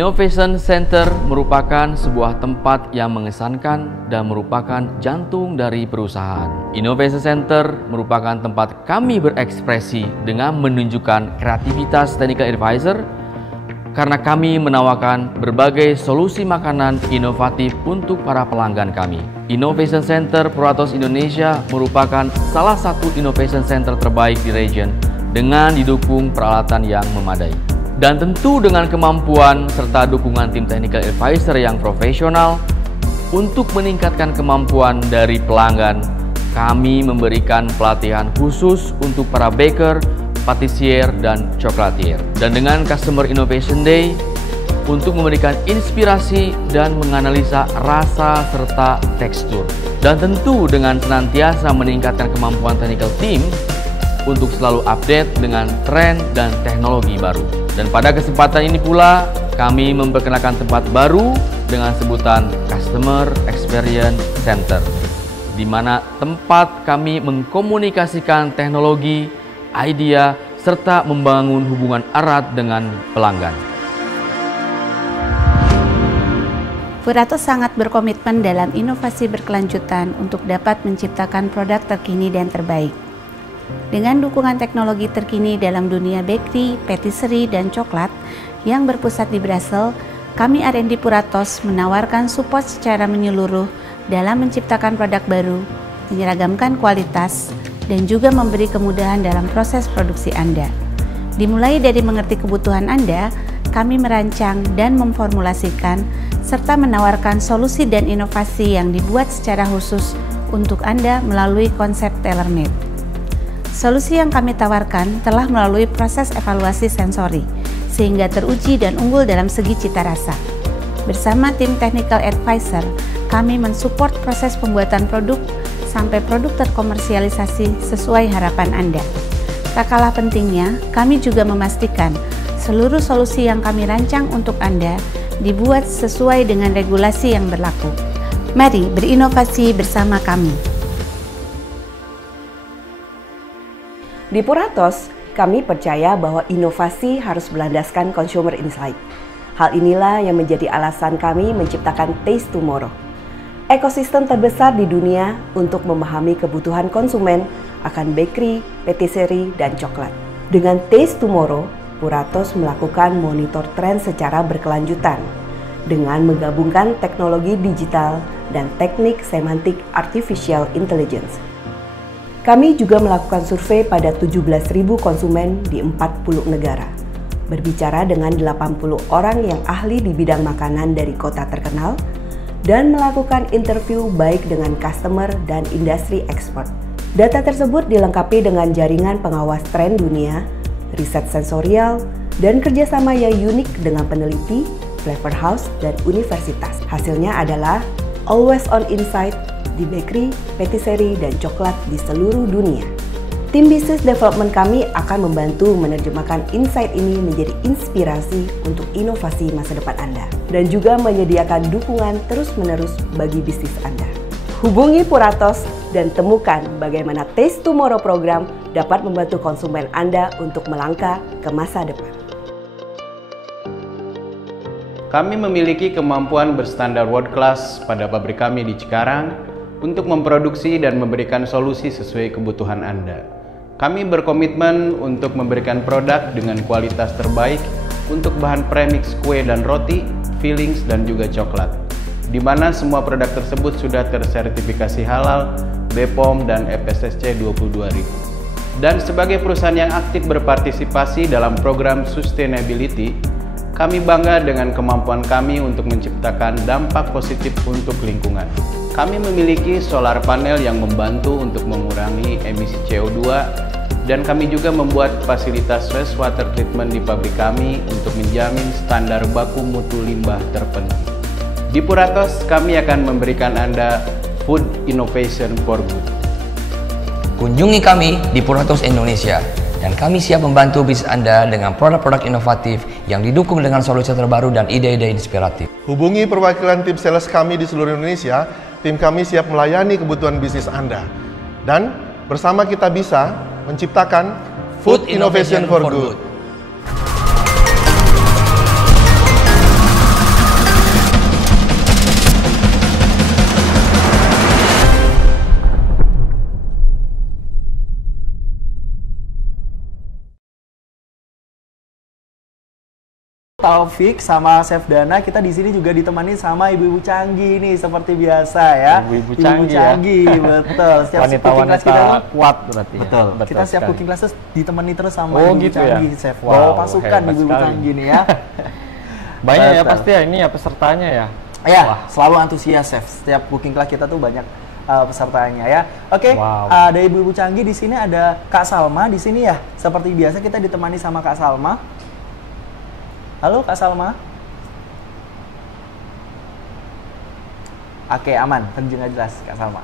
Innovation Center merupakan sebuah tempat yang mengesankan dan merupakan jantung dari perusahaan. Innovation Center merupakan tempat kami berekspresi dengan menunjukkan kreativitas technical advisor karena kami menawarkan berbagai solusi makanan inovatif untuk para pelanggan kami. Innovation Center Puratos Indonesia merupakan salah satu innovation center terbaik di region dengan didukung peralatan yang memadai. Dan tentu dengan kemampuan serta dukungan tim technical advisor yang profesional untuk meningkatkan kemampuan dari pelanggan, kami memberikan pelatihan khusus untuk para baker, patissier, dan chocolatier. Dan dengan Customer Innovation Day untuk memberikan inspirasi dan menganalisa rasa serta tekstur. Dan tentu dengan senantiasa meningkatkan kemampuan technical team untuk selalu update dengan tren dan teknologi baru. Dan pada kesempatan ini pula, kami memperkenalkan tempat baru dengan sebutan Customer Experience Center, di mana tempat kami mengkomunikasikan teknologi, idea, serta membangun hubungan erat dengan pelanggan. Puratos sangat berkomitmen dalam inovasi berkelanjutan untuk dapat menciptakan produk terkini dan terbaik. Dengan dukungan teknologi terkini dalam dunia bakery, patisserie, dan coklat yang berpusat di Brasil, kami R&D Puratos menawarkan support secara menyeluruh dalam menciptakan produk baru, menyeragamkan kualitas, dan juga memberi kemudahan dalam proses produksi Anda. Dimulai dari mengerti kebutuhan Anda, kami merancang dan memformulasikan serta menawarkan solusi dan inovasi yang dibuat secara khusus untuk Anda melalui konsep tailor-made. Solusi yang kami tawarkan telah melalui proses evaluasi sensori, sehingga teruji dan unggul dalam segi cita rasa. Bersama tim technical advisor, kami mensupport proses pembuatan produk sampai produk terkomersialisasi sesuai harapan Anda. Tak kalah pentingnya, kami juga memastikan seluruh solusi yang kami rancang untuk Anda dibuat sesuai dengan regulasi yang berlaku. Mari berinovasi bersama kami. Di Puratos, kami percaya bahwa inovasi harus berlandaskan consumer insight. Hal inilah yang menjadi alasan kami menciptakan Taste Tomorrow, ekosistem terbesar di dunia untuk memahami kebutuhan konsumen akan bakery, patisserie, dan coklat. Dengan Taste Tomorrow, Puratos melakukan monitor tren secara berkelanjutan dengan menggabungkan teknologi digital dan teknik semantik artificial intelligence. Kami juga melakukan survei pada 17.000 konsumen di 40 negara, berbicara dengan 80 orang yang ahli di bidang makanan dari kota terkenal, dan melakukan interview baik dengan customer dan industri expert. Data tersebut dilengkapi dengan jaringan pengawas tren dunia, riset sensorial, dan kerjasama yang unik dengan peneliti, flavor house, dan universitas. Hasilnya adalah always on insight di bakery, patisserie, dan coklat di seluruh dunia. Tim business development kami akan membantu menerjemahkan insight ini menjadi inspirasi untuk inovasi masa depan Anda dan juga menyediakan dukungan terus-menerus bagi bisnis Anda. Hubungi Puratos dan temukan bagaimana Taste Tomorrow program dapat membantu konsumen Anda untuk melangkah ke masa depan. Kami memiliki kemampuan berstandar world class pada pabrik kami di Cikarang untuk memproduksi dan memberikan solusi sesuai kebutuhan Anda. Kami berkomitmen untuk memberikan produk dengan kualitas terbaik untuk bahan premix kue dan roti, fillings, dan juga coklat, di mana semua produk tersebut sudah tersertifikasi halal, BPOM, dan FSSC 22000. Dan sebagai perusahaan yang aktif berpartisipasi dalam program sustainability, kami bangga dengan kemampuan kami untuk menciptakan dampak positif untuk lingkungan. Kami memiliki solar panel yang membantu untuk mengurangi emisi CO2 dan kami juga membuat fasilitas wastewater treatment di pabrik kami untuk menjamin standar baku mutu limbah terpenuhi. Di Puratos, kami akan memberikan Anda food innovation for good. Kunjungi kami di Puratos Indonesia dan kami siap membantu bisnis Anda dengan produk-produk inovatif yang didukung dengan solusi terbaru dan ide-ide inspiratif. Hubungi perwakilan tim sales kami di seluruh Indonesia. Tim kami siap melayani kebutuhan bisnis Anda. Dan bersama kita bisa menciptakan Food Innovation for Good. Taufik sama Chef Dana, kita di sini juga ditemani sama ibu-ibu canggih nih seperti biasa ya. Ibu-ibu canggih, ya. Betul. Setiap cooking class kita kuat berarti. Betul. Ya? Kita setiap cooking class ditemani terus sama ibu-ibu gitu canggih, ya? Chef. Wow, pasukan ibu-ibu canggih nih ya. Banyak ya pasti ya ini ya pesertanya ya. Ya, selalu antusias Chef. Setiap cooking class kita tuh banyak pesertanya ya. Oke, ada ibu-ibu canggih di sini, ada Kak Salma di sini ya. Seperti biasa kita ditemani sama Kak Salma. Halo Kak Salma. Oke, aman, terdengar jelas Kak Salma.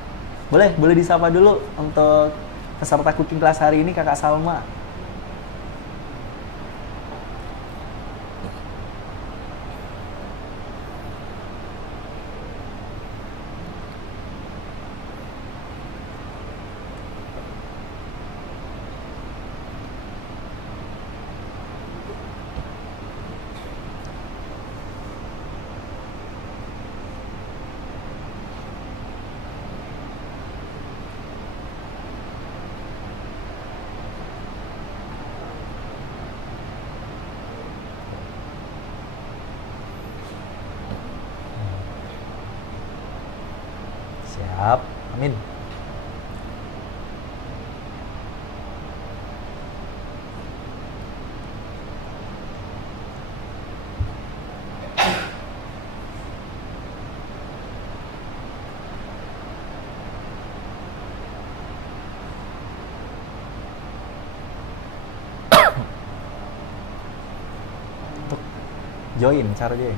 Boleh disapa dulu untuk peserta cooking class hari ini Kakak Salma. Siap, amin. Untuk join, cara join.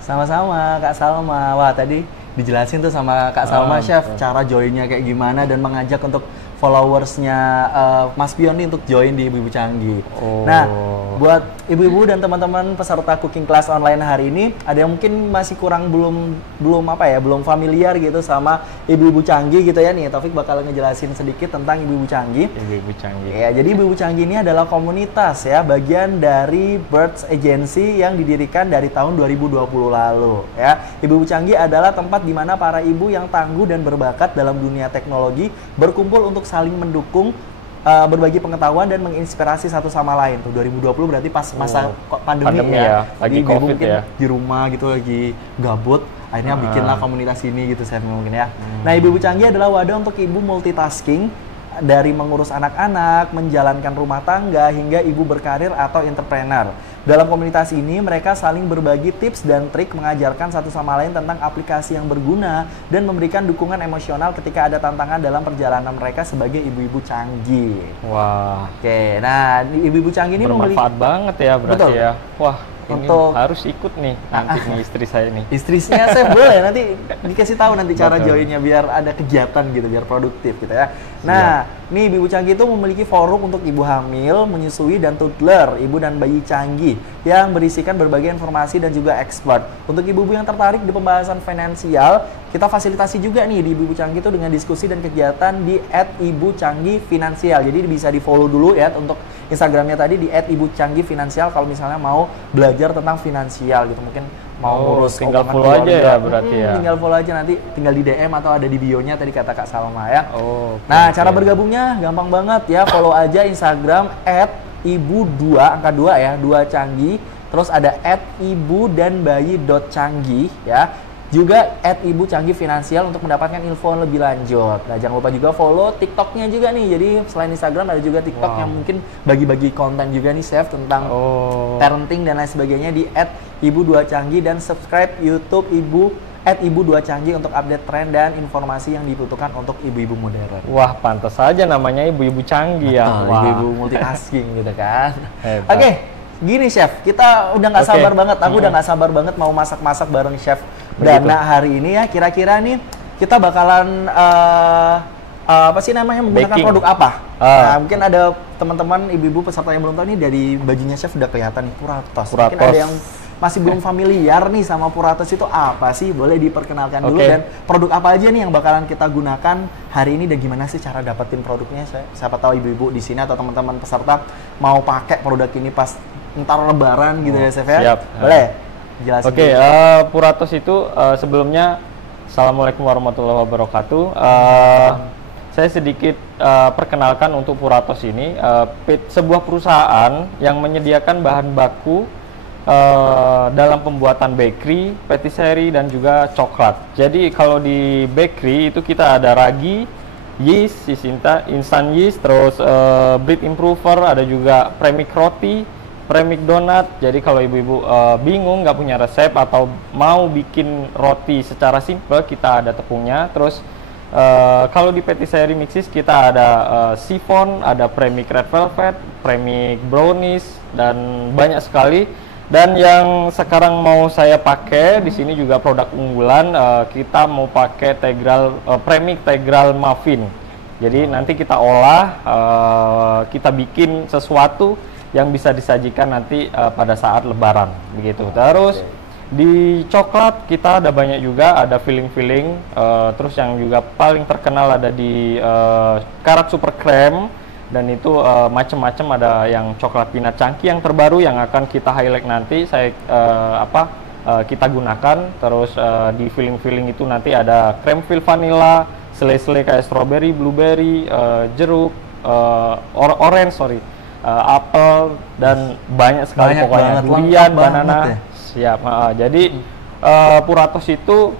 Sama-sama Kak Salma. Wah, tadi dijelasin tuh sama Kak Salma Chef cara joinnya kayak gimana dan mengajak untuk followersnya Mas Pion nih untuk join di Ibu-Ibu Canggih. Nah, buat ibu-ibu dan teman-teman peserta cooking class online hari ini, ada yang mungkin masih belum familiar gitu sama Ibu-Ibu Canggih gitu ya nih. Taufik bakal ngejelasin sedikit tentang Ibu-Ibu Canggih. Ibu-Ibu Canggih. Ya, jadi Ibu-Ibu Canggih ini adalah komunitas ya, bagian dari Birds Agency yang didirikan dari tahun 2020 lalu ya. Ibu-Ibu Canggih adalah tempat di mana para ibu yang tangguh dan berbakat dalam dunia teknologi berkumpul untuk saling mendukung, berbagi pengetahuan dan menginspirasi satu sama lain. Tuh 2020 berarti pas masa pandemi ya. Lagi COVID mungkin ya. Di rumah gitu lagi gabut, akhirnya bikinlah komunitas ini gitu saya mungkin ya. Nah, Ibu-Ibu Canggih adalah wadah untuk ibu multitasking, dari mengurus anak-anak, menjalankan rumah tangga, hingga ibu berkarir atau entrepreneur. Dalam komunitas ini, mereka saling berbagi tips dan trik, mengajarkan satu sama lain tentang aplikasi yang berguna, dan memberikan dukungan emosional ketika ada tantangan dalam perjalanan mereka sebagai ibu-ibu canggih. Wah. Oke, nah ibu-ibu canggih ini bermanfaat banget ya berarti. Betul. Ya. Wah, ini untuk harus ikut nih nanti nih istri saya nih. Istrinya saya boleh nanti dikasih tahu nanti cara joinnya biar ada kegiatan gitu, biar produktif gitu ya. Nah, nih Ibu Canggih itu memiliki forum untuk ibu hamil, menyusui, dan toddler, ibu dan bayi canggih yang berisikan berbagai informasi dan juga expert. Untuk ibu-ibu yang tertarik di pembahasan finansial, kita fasilitasi juga nih di Ibu Canggih itu dengan diskusi dan kegiatan di @ibucanggihfinansial. Jadi bisa di-follow dulu ya untuk Instagramnya tadi di @ibucanggihfinansial kalau misalnya mau belajar tentang finansial gitu. Mungkin mau ngurus tinggal follow aja ya berarti ya. Tinggal follow aja, nanti tinggal di DM atau ada di bio-nya tadi kata Kak Salma ya. Nah, cara bergabungnya gampang banget ya. Follow aja Instagram @ibu2 angka 2 ya, 2 canggih. Terus ada @ibu-dan-bayi.canggih ya. Juga @ibucanggihfinansial untuk mendapatkan info lebih lanjut. Nah, jangan lupa juga follow TikToknya juga nih. Jadi selain Instagram ada juga TikTok yang mungkin bagi-bagi konten juga nih Chef tentang parenting dan lain sebagainya di @ibu2canggih, dan subscribe YouTube @ibu2canggih untuk update tren dan informasi yang dibutuhkan untuk ibu-ibu modern. Wah, pantas saja namanya Ibu-Ibu Canggih ya. Ibu-ibu multitasking gitu kan. Oke. Gini Chef, kita udah nggak Oke. sabar banget. Aku udah nggak sabar banget mau masak-masak bareng Chef Dana hari ini ya. Kira-kira nih kita bakalan apa sih namanya, menggunakan Baking. produk apa? Ah. Nah, mungkin ada teman-teman ibu-ibu peserta yang belum tahu nih, dari bajunya Chef udah kelihatan nih Puratos. Mungkin Puratos. ada yang masih belum familiar nih sama Puratos itu apa sih? Boleh diperkenalkan dulu, Oke. dan produk apa aja nih yang bakalan kita gunakan hari ini, dan gimana sih cara dapetin produknya? Siapa tahu ibu-ibu di sini atau teman-teman peserta mau pakai produk ini pas ntar lebaran gitu ya Chef ya? Siap. Boleh jelasin. Oke, dulu. Puratos itu sebelumnya, Assalamualaikum warahmatullahi wabarakatuh. Saya sedikit perkenalkan untuk Puratos ini, sebuah perusahaan yang menyediakan bahan baku dalam pembuatan bakery, patisserie, dan juga coklat. Jadi kalau di bakery itu kita ada ragi, yeast, instant yeast, terus bread improver, ada juga premix roti, premix donat. Jadi kalau ibu-ibu bingung, nggak punya resep atau mau bikin roti secara simple, kita ada tepungnya. Terus kalau di patisserie mixes kita ada chiffon, ada premix red velvet, premix brownies, dan banyak sekali. Dan yang sekarang mau saya pakai di sini juga produk unggulan, kita mau pakai premix tegral muffin. Jadi nanti kita olah, kita bikin sesuatu yang bisa disajikan nanti pada saat lebaran begitu. Terus di coklat kita ada banyak juga, ada filling-filling, terus yang juga paling terkenal ada di karat super cream, dan itu macam-macam, ada yang coklat peanut chunky yang terbaru yang akan kita highlight nanti kita gunakan. Terus di filling-filling itu nanti ada creme fil vanilla, selai-selai kayak strawberry, blueberry, jeruk, orange, apel, dan banyak sekali Banyak pokoknya, banget, durian, lengkap banana. banget ya. Siap. Jadi Puratos itu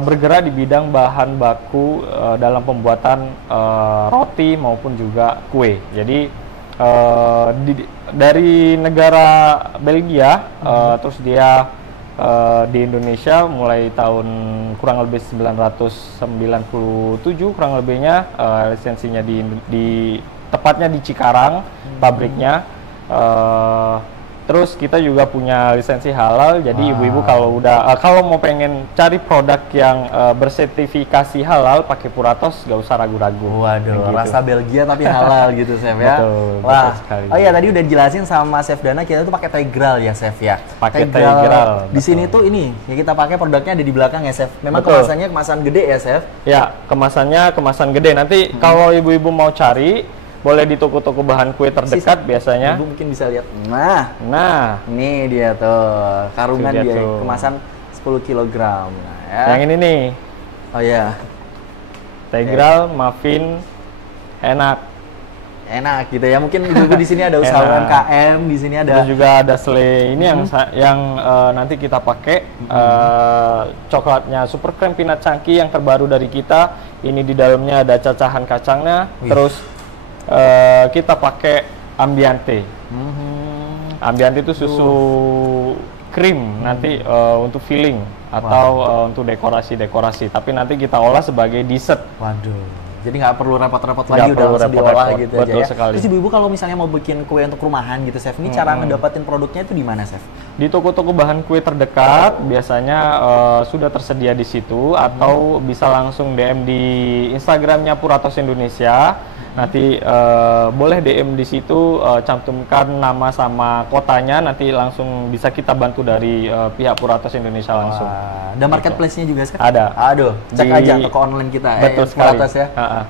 bergerak di bidang bahan baku dalam pembuatan roti maupun juga kue. Jadi dari negara Belgia, terus dia di Indonesia mulai tahun kurang lebih 1997 kurang lebihnya, lisensinya tepatnya di Cikarang, pabriknya. Terus kita juga punya lisensi halal, jadi ibu-ibu kalau mau pengen cari produk yang bersertifikasi halal, pakai Puratos, gak usah ragu-ragu. Waduh, Gitu. rasa Belgia tapi halal gitu Chef ya. Betul, Wah. betul sekali. Oh iya, tadi udah dijelasin sama Chef Dana, kita tuh pakai tegral ya Chef ya. Pakai tegral, Di betul. sini tuh ini yang kita pakai produknya ada di belakang ya Chef. Memang Betul. kemasannya kemasan gede ya Chef. Ya, kemasannya kemasan gede. Nanti kalau ibu-ibu mau cari, boleh di toko-toko bahan kue terdekat biasanya. Ibu mungkin bisa lihat. Nah, Nah, ini dia tuh karungan Itu dia dia, tuh. kemasan 10 kg. Nah, ya. yang ini nih, Oh iya, tegral, muffin, enak. enak gitu ya. Mungkin ibu di sini ada usaha Enak. UMKM, di sini ada. Terus juga ada selai ini yang nanti kita pakai coklatnya super cream peanut chunky yang terbaru dari kita. Ini di dalamnya ada cacahan kacangnya. Wih. Terus kita pakai ambiante. Ambiante itu susu krim nanti untuk filling atau untuk dekorasi. Tapi nanti kita olah sebagai dessert. Waduh, jadi nggak perlu repot-repot Nggak lagi, udah perlu langsung diolah repot-repot. gitu Betul aja ya. sekali. Terus ibu-ibu kalau misalnya mau bikin kue untuk rumahan gitu, Chef, ini cara ngedapetin produknya itu di mana, Chef? Di toko-toko bahan kue terdekat biasanya sudah tersedia di situ, atau bisa langsung DM di Instagramnya Puratos Indonesia. Nanti boleh DM di situ, cantumkan nama sama kotanya, nanti langsung bisa kita bantu dari pihak Puratos Indonesia langsung. Wah, ada marketplace-nya juga, Chef? Ada. Aduh, cek Di- aja toko online kita. Betul sekali. Puratos ya. Ha-ha.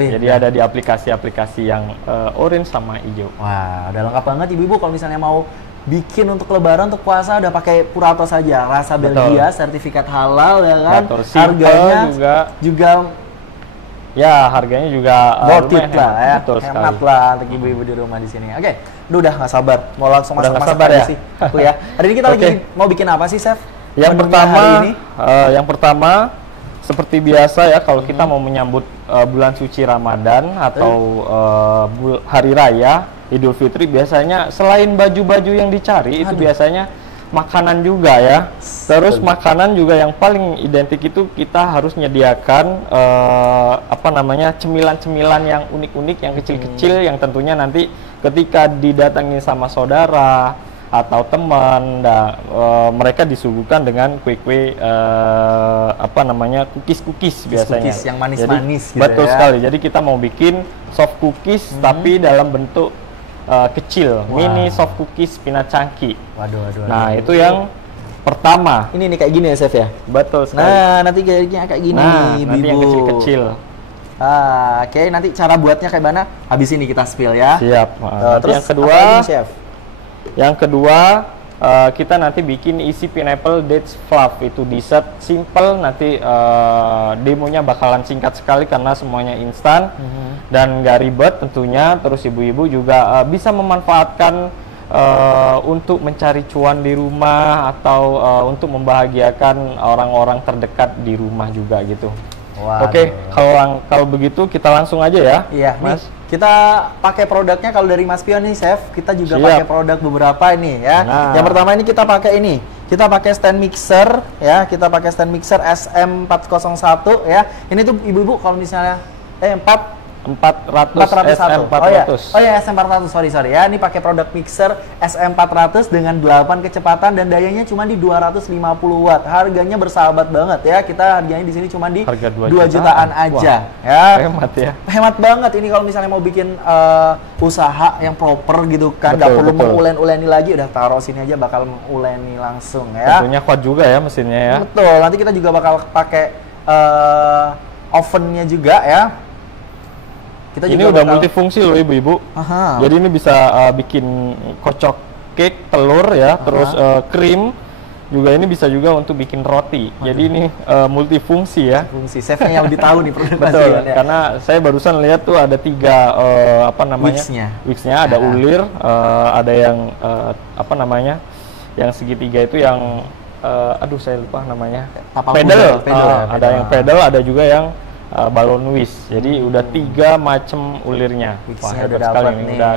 Wih, Jadi ada di aplikasi-aplikasi yang orange sama hijau. wah, udah lengkap banget ibu-ibu kalau misalnya mau bikin untuk lebaran, untuk puasa udah pakai Puratos saja. Rasa Betul. Belgia, sertifikat halal ya kan. Betul, simple Harganya juga Ya, harganya juga worth it lumayan lah hemat. ya. Betul Hemat sekali. lah untuk ibu-ibu di rumah di sini. Oke, udah nggak sabar. Mau langsung Udah nggak masak-masak sabar aja ya? sih aku ya. Hari ini kita Oke. lagi mau bikin apa sih, Chef? Yang Menunya pertama, hari ini? seperti biasa ya, kalau kita mau menyambut bulan suci Ramadan atau hari raya Idul Fitri, biasanya selain baju-baju yang dicari, itu biasanya makanan juga ya. Terus makanan juga yang paling identik itu kita harus menyediakan cemilan-cemilan yang unik-unik, yang kecil-kecil, yang tentunya nanti ketika didatangi sama saudara atau teman, mereka disuguhkan dengan kue-kue apa namanya, cookies biasanya. Cookies yang manis-manis gitu betul ya. sekali. Jadi kita mau bikin soft cookies tapi dalam bentuk kecil, mini soft cookies peanut chunky. Waduh. Nah, itu yang pertama. Ini nih kayak gini ya, Chef ya? Betul sekali. Nah, nanti kayaknya kayak gini nih, nanti yang Bibu. kecil-kecil. Oke, nanti cara buatnya kayak mana? Habis ini kita spill ya. Siap. Nanti Terus yang kedua, apa lagi, Chef? Yang kedua, kita nanti bikin isi pineapple dates fluff, itu dessert simple. Nanti demonya bakalan singkat sekali karena semuanya instan dan nggak ribet tentunya. Terus ibu-ibu juga bisa memanfaatkan untuk mencari cuan di rumah atau untuk membahagiakan orang-orang terdekat di rumah juga gitu. Waduh. Oke, kalau begitu kita langsung aja ya. Iya, Mas. Nih, kita pakai produknya kalau dari Mas Pion nih, Chef. Kita juga Siap. pakai produk beberapa ini ya. Nah. Yang pertama ini kita pakai ini. Kita pakai stand mixer ya. Kita pakai stand mixer SM401 ya. Ini tuh ibu-ibu kalau misalnya 400 SM400. Oh ya SM400, sorry ya. Ini pakai produk mixer SM400 dengan 8 kecepatan dan dayanya cuma di 250 watt. Harganya bersahabat banget ya. Kita harganya di sini cuma di Harga 2 jutaan aja. Wah, ya. hemat ya. Hemat banget ini kalau misalnya mau bikin usaha yang proper gitu kan, nggak perlu betul. mengulen-uleni lagi, udah taruh sini aja bakal uleni langsung ya. Tentunya kuat juga ya mesinnya ya. Betul, nanti kita juga bakal pakai ovennya juga ya. Kita Ini juga udah bakal- multifungsi loh ibu-ibu. Aha. Jadi ini bisa bikin kocok cake, telur ya, terus krim. Juga ini bisa juga untuk bikin roti. Jadi ini multifungsi ya. Fungsi chefnya yang lebih tahu nih produk Betul, Mas Pion, ya. karena saya barusan lihat tuh ada 3 apa namanya? Wicksnya. Ada ulir, ada yang apa namanya? Yang segitiga itu yang aduh saya lupa namanya. Tapak Pedal. kuda, pedal ya, Ada pedal. yang pedal, ada juga yang balon whisk. Jadi udah 3 macam ulirnya. Wicksnya hebat udah sekali dapat ini. nih. Udah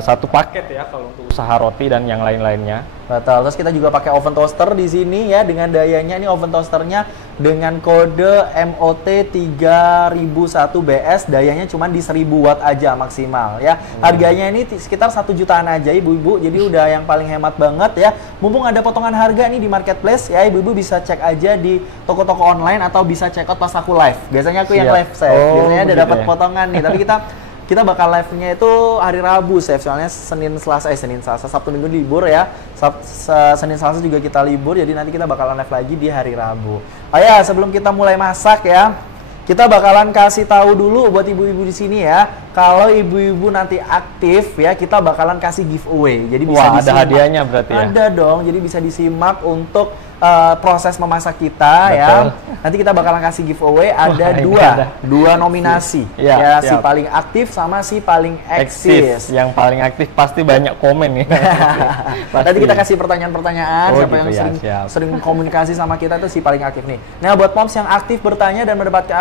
satu paket ya kalau untuk usaha roti dan yang lain-lainnya. Betul. Terus kita juga pakai oven toaster di sini ya, dengan dayanya ini oven toasternya dengan kode MOT 3001 BS, dayanya cuma di 1000 watt aja maksimal ya. Harganya ini sekitar 1 jutaan aja ibu-ibu. Jadi udah yang paling hemat banget ya. Mumpung ada potongan harga nih di marketplace ya, ibu-ibu bisa cek aja di toko-toko online atau bisa check out pas aku live. Biasanya aku yang Siap. live saya. Oh, Biasanya ada begitu dapat ya. potongan nih. Tapi kita bakal live-nya itu hari Rabu, Chef. Soalnya Senin, Selasa, Sabtu Minggu libur ya. Senin, Selasa juga kita libur, jadi nanti kita bakalan live lagi di hari Rabu. Oh ya, sebelum kita mulai masak ya, kita bakalan kasih tahu dulu buat ibu-ibu di sini ya. Kalau ibu-ibu nanti aktif ya, kita bakalan kasih giveaway. Jadi bisa Wah, ada disimak. hadiahnya berarti ya? Ada dong, jadi bisa disimak untuk proses memasak kita. Betul. Ya. Nanti kita bakalan kasih giveaway. Ada Wah, dua nominasi. Ya, Si siap. paling aktif sama si paling eksis. Yang paling aktif pasti banyak komen nih. Nanti kita kasih pertanyaan-pertanyaan. Oh, Siapa gitu yang ya, sering siap. sering komunikasi sama kita itu si paling aktif nih. Nah, buat moms yang aktif bertanya dan mendapatkan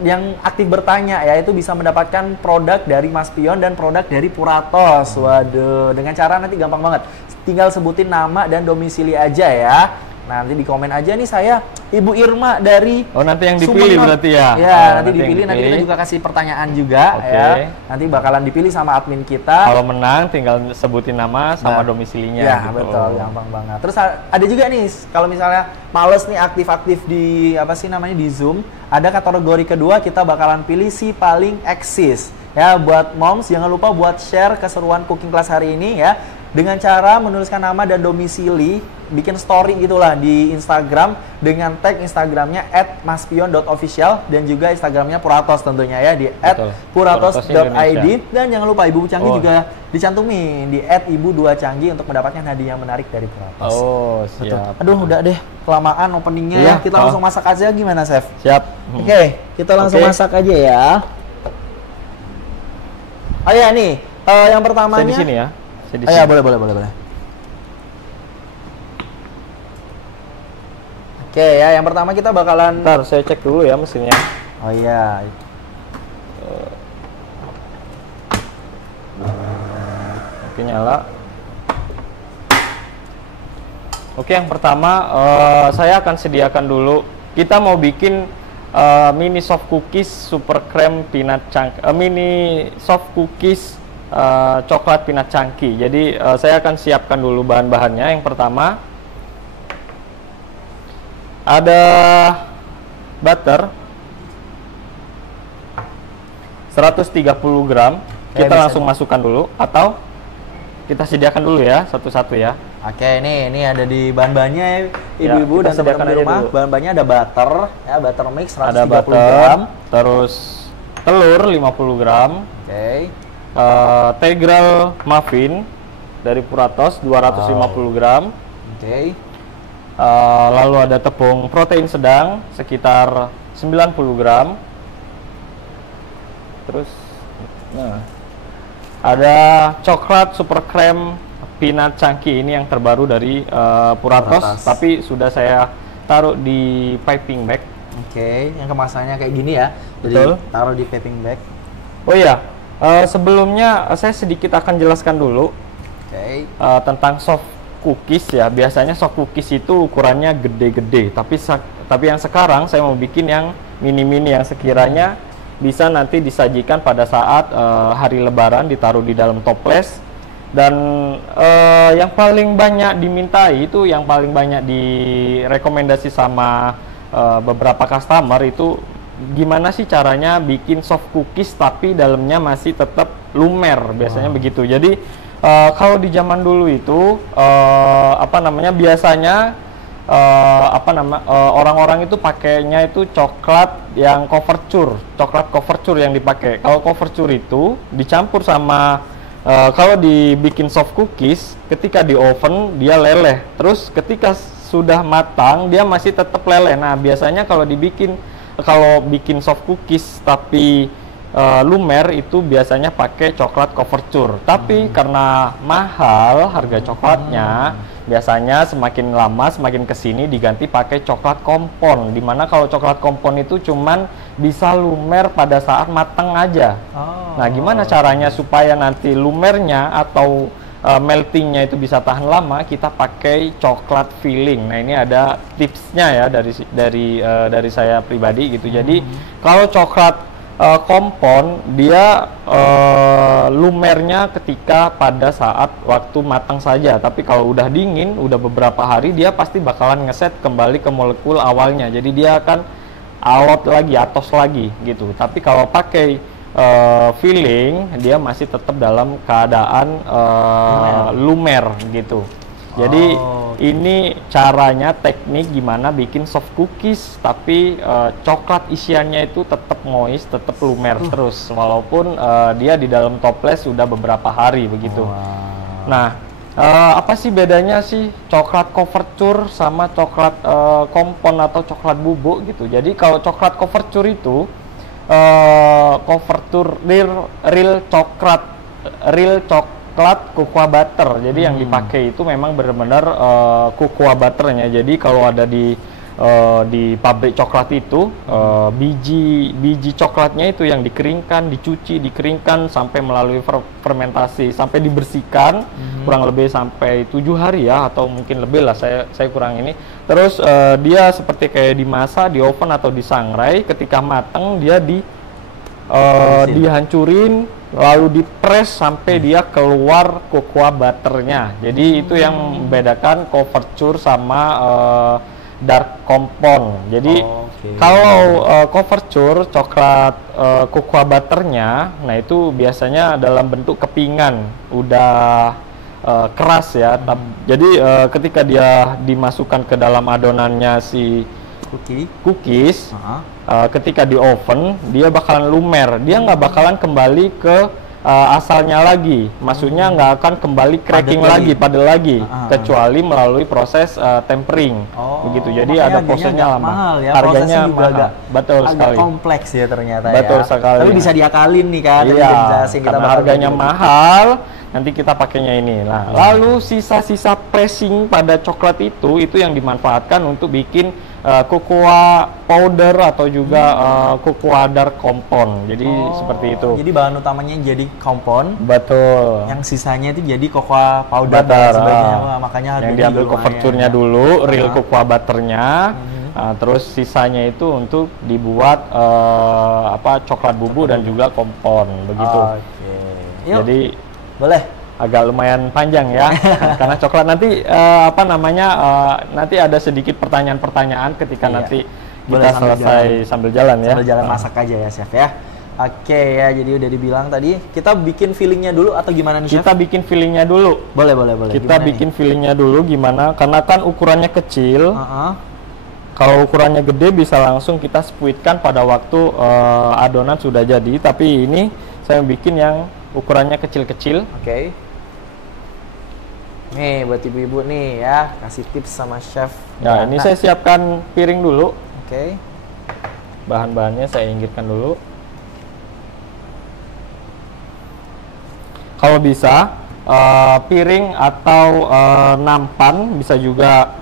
yang aktif bertanya ya, itu bisa mendapatkan produk dari Mas Pion dan produk dari Puratos. Waduh, dengan cara nanti gampang banget. Tinggal sebutin nama dan domisili aja ya. Nanti di komen aja nih, saya Ibu Irma dari Oh, nanti yang dipilih Sumeneb. berarti ya? Ya, Oh, nanti yang dipilih. Nanti kita dipilih. juga kasih pertanyaan juga Oke. ya. Nanti bakalan dipilih sama admin kita. Kalau menang tinggal sebutin nama sama Nah, domisilinya ya, gitu. betul, gampang banget. Terus ada juga nih, kalau misalnya males nih aktif-aktif di apa sih namanya di Zoom, ada kategori kedua, kita bakalan pilih si paling eksis. Ya, buat moms jangan lupa buat share keseruan cooking class hari ini ya, dengan cara menuliskan nama dan domisili, bikin story gitulah di Instagram dengan tag Instagramnya @maspion.official dan juga Instagramnya Puratos tentunya ya, di Betul. @puratos.id. Dan jangan lupa Ibu Canggi Oh. juga dicantumin di @ibu2canggi untuk mendapatkan hadiah menarik dari Puratos. Oh, Betul. siap. Aduh, udah deh kelamaan openingnya Iya, ya. Kita langsung masak aja gimana, Chef? Siap. Oke, kita langsung Oke. masak aja ya. Oh ya nih, yang pertamanya. Saya di sini ya. Saya di Oh ya, sini. boleh. Oke ya, yang pertama kita bakalan. Ntar saya cek dulu ya mesinnya. Oh iya. Oke, nyala. Oke, yang pertama saya akan sediakan dulu. Kita mau bikin mini soft cookies super cream peanut chunk, mini soft cookies coklat peanut chunky. Jadi saya akan siapkan dulu bahan-bahannya. Yang pertama ada butter 130 gram. Kita langsung masukkan dulu atau kita sediakan dulu ya satu-satu ya. Oke, ini ada di bahan-bahannya ibu-ibu dan teman-teman di rumah. Bahan-bahannya ada butter, ya butter mix 130 ada butter, gram, terus telur 50 gram, oke, tegral muffin dari Puratos 250 gram, oke, lalu ada tepung protein sedang sekitar 90 gram, terus ada coklat super cream peanut chunky, ini yang terbaru dari Puratos, tapi sudah saya taruh di piping bag. Oke, yang kemasannya kayak gini ya. Jadi Betul. taruh di piping bag. Oh iya, sebelumnya saya sedikit akan jelaskan dulu tentang soft cookies ya. Biasanya soft cookies itu ukurannya gede-gede, tapi yang sekarang saya mau bikin yang mini-mini yang sekiranya bisa nanti disajikan pada saat hari Lebaran, ditaruh di dalam toples. Dan yang paling banyak dimintai itu, yang paling banyak direkomendasi sama beberapa customer itu, gimana sih caranya bikin soft cookies tapi dalamnya masih tetap lumer, biasanya begitu. Jadi kalau di zaman dulu itu biasanya orang-orang itu pakainya itu coklat yang coklat couverture yang dipakai. Kalau couverture itu dicampur sama kalau dibikin soft cookies, ketika di oven dia leleh, terus ketika sudah matang dia masih tetap leleh. Nah, biasanya kalau bikin soft cookies tapi lumer itu biasanya pakai coklat couverture. Tapi karena mahal harga coklatnya, biasanya semakin lama semakin kesini diganti pakai coklat kompon. Dimana kalau coklat kompon itu cuman bisa lumer pada saat matang aja. Nah, gimana caranya supaya nanti lumernya atau meltingnya itu bisa tahan lama? Kita pakai coklat filling. Nah, ini ada tipsnya ya dari saya pribadi gitu. Jadi kalau coklat kompon dia lumernya ketika pada saat waktu matang saja, tapi kalau udah dingin, udah beberapa hari, dia pasti bakalan ngeset kembali ke molekul awalnya, jadi dia akan alot lagi, atos lagi gitu. Tapi kalau pakai filling, dia masih tetap dalam keadaan lumer gitu. Jadi ini caranya, teknik gimana bikin soft cookies tapi coklat isiannya itu tetap moist, tetap lumer terus walaupun dia di dalam toples sudah beberapa hari begitu. Nah, apa sih bedanya sih coklat couverture sama coklat kompon atau coklat bubuk gitu? Jadi kalau coklat couverture itu couverture real coklat cocoa butter. Jadi yang dipakai itu memang benar-benar cocoa butternya. Jadi kalau ada di pabrik coklat itu biji coklatnya itu yang dikeringkan, dikeringkan sampai melalui fermentasi, sampai dibersihkan kurang lebih sampai 7 hari ya, atau mungkin lebih lah, saya kurang ini. Terus dia seperti kayak dimasak di oven atau disangrai. Ketika matang dia dihancurin, lalu dipres sampai dia keluar cocoa butternya. Jadi itu yang membedakan couverture sama dark compound. Jadi kalau couverture coklat cocoa butternya, nah itu biasanya dalam bentuk kepingan, udah keras ya. Jadi ketika dia dimasukkan ke dalam adonannya si cookies, ketika di oven dia bakalan lumer, dia nggak bakalan kembali ke asalnya lagi, maksudnya nggak akan kembali cracking padat lagi, kecuali melalui proses tempering begitu. Jadi ada prosesnya lama, mahal ya, harganya juga mahal. Betul sekali, kompleks ya ternyata. Betul ya. sekali. Tapi bisa diakalin nih kan? Iya, karena harganya mahal, nanti kita pakainya ini. Nah, lalu sisa-sisa pressing pada coklat itu yang dimanfaatkan untuk bikin cocoa powder atau juga cocoa dark compound. Jadi seperti itu. Jadi bahan utamanya jadi kompon. Betul. Yang sisanya itu jadi cocoa powder dan sebagainya. Makanya yang diambil couverture-nya dulu, real cocoa butternya. Terus sisanya itu untuk dibuat coklat bubuk dan juga kompon begitu. Yuk. Jadi Boleh. agak lumayan panjang ya. Karena coklat nanti nanti ada sedikit pertanyaan-pertanyaan ketika Iya. nanti Boleh kita selesai sambil jalan ya. Sambil jalan masak aja ya chef ya. Oke ya, jadi udah dibilang tadi kita bikin fillingnya dulu atau gimana nih chef? Kita bikin fillingnya dulu. Boleh. Kita Gimana bikin fillingnya dulu gimana? Karena kan ukurannya kecil. Kalau ukurannya gede bisa langsung kita spuitkan pada waktu adonan sudah jadi. Tapi ini saya bikin yang ukurannya kecil-kecil. Oke. Nih buat ibu-ibu nih ya, kasih tips sama chef. Nah, ini saya siapkan piring dulu. Oke. Bahan-bahannya saya inggirkan dulu. Kalau bisa piring atau nampan, bisa juga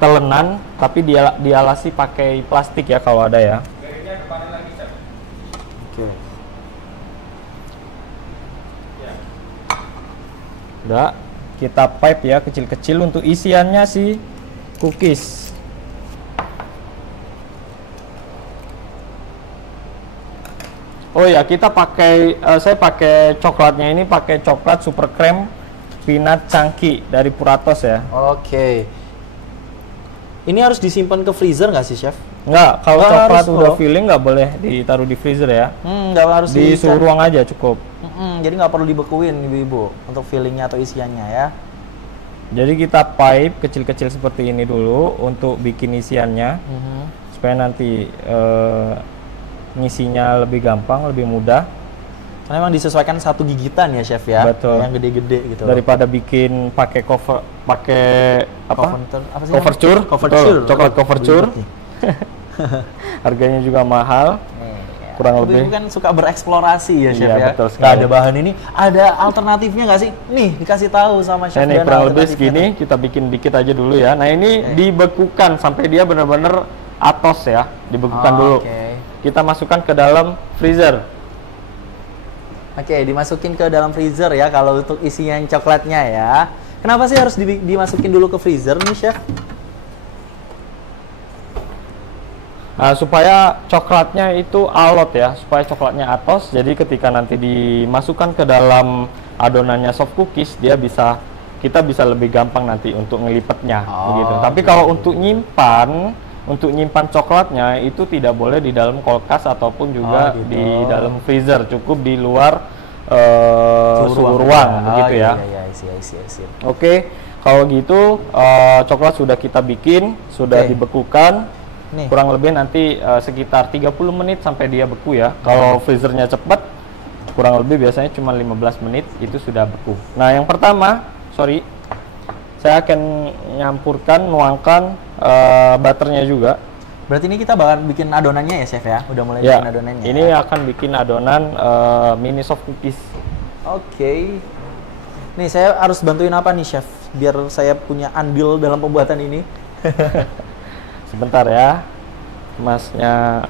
telenan, tapi dialasi pakai plastik ya kalau ada ya. Oke. Udah, kita pipe ya kecil-kecil untuk isiannya si cookies. Oh ya, kita pakai saya pakai coklatnya ini pakai coklat super cream peanut chunky dari Puratos ya. Oke. Ini harus disimpan ke freezer nggak sih chef? Enggak, kalau Nggak coklat harus, udah bro. filling nggak boleh ditaruh di freezer ya. Nggak harus Di suhu ruang aja cukup. Jadi nggak perlu dibekuin ibu-ibu untuk fillingnya atau isiannya ya. Jadi kita pipe kecil-kecil seperti ini dulu untuk bikin isiannya supaya nanti ngisinya lebih gampang, lebih mudah. Karena memang disesuaikan satu gigitan ya chef ya. Betul. Yang gede-gede gitu. Daripada bikin pakai Apa sih Couverture. namanya? Couverture. Betul, coklat couverture. Ribet nih. Harganya juga mahal. Kurang lebih. Ibu kan suka bereksplorasi ya chef Iya, ya. betul Nggak sekali. ada bahan ini, ada alternatifnya nggak sih? Nih dikasih tahu sama chef. Ini dan kurang lebih alternatifnya segini, kita bikin dikit aja dulu ya. Nah ini dibekukan sampai dia benar-benar atos ya, dibekukan tuh. dulu. Oke. Kita masukkan ke dalam freezer. Oke, dimasukin ke dalam freezer ya kalau untuk isian coklatnya ya. Kenapa sih harus dimasukin dulu ke freezer nih chef? Supaya coklatnya itu alot ya, supaya coklatnya atos. Jadi ketika nanti dimasukkan ke dalam adonannya soft cookies, kita bisa lebih gampang nanti untuk ngelipetnya, begitu. Tapi kalau untuk nyimpan coklatnya itu tidak boleh di dalam kulkas ataupun juga di dalam freezer, cukup di luar suhu ruang, begitu ya. Oke, kalau gitu coklat sudah kita bikin, sudah dibekukan. Nih. Kurang lebih nanti sekitar 30 menit sampai dia beku ya. Kalau freezernya cepat, kurang lebih biasanya cuma 15 menit itu sudah beku. Nah, yang pertama, saya akan nuangkan butternya juga. Berarti ini kita bakal bikin adonannya ya chef ya? Udah mulai Ya, bikin adonannya. ini akan bikin adonan mini soft cookies. Oke. Nih saya harus bantuin apa nih chef? Biar saya punya andil dalam pembuatan ini. Sebentar ya, masnya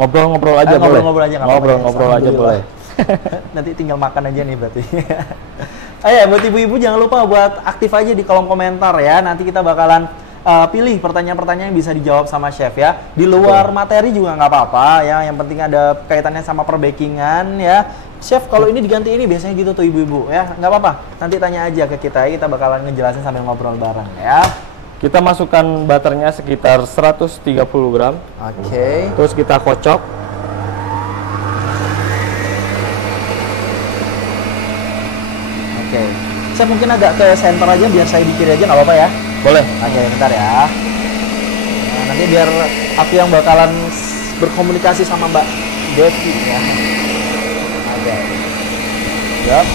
ngobrol-ngobrol aja boleh. Ngobrol-ngobrol aja nggak apa-apa ya. Ngobrol-ngobrol aja boleh. Nanti tinggal makan aja nih berarti. Ayo buat ibu-ibu jangan lupa buat aktif aja di kolom komentar ya. Nanti kita bakalan pilih pertanyaan-pertanyaan yang bisa dijawab sama chef ya. Di luar materi juga nggak apa-apa ya. Yang penting ada kaitannya sama perbakingan ya. Chef kalau ini diganti ini biasanya gitu tuh ibu-ibu ya. Nggak apa-apa. Nanti tanya aja ke kita ya. Kita bakalan ngejelasin sambil ngobrol bareng ya. Kita masukkan butternya sekitar 130 gram. Oke. Terus kita kocok. Oke. Saya mungkin agak ke center aja biar saya di kiri aja nggak apa-apa ya. Boleh. Oke, bentar ya. Nah, nanti biar aku yang bakalan berkomunikasi sama Mbak Devi ya. Oke. Siap.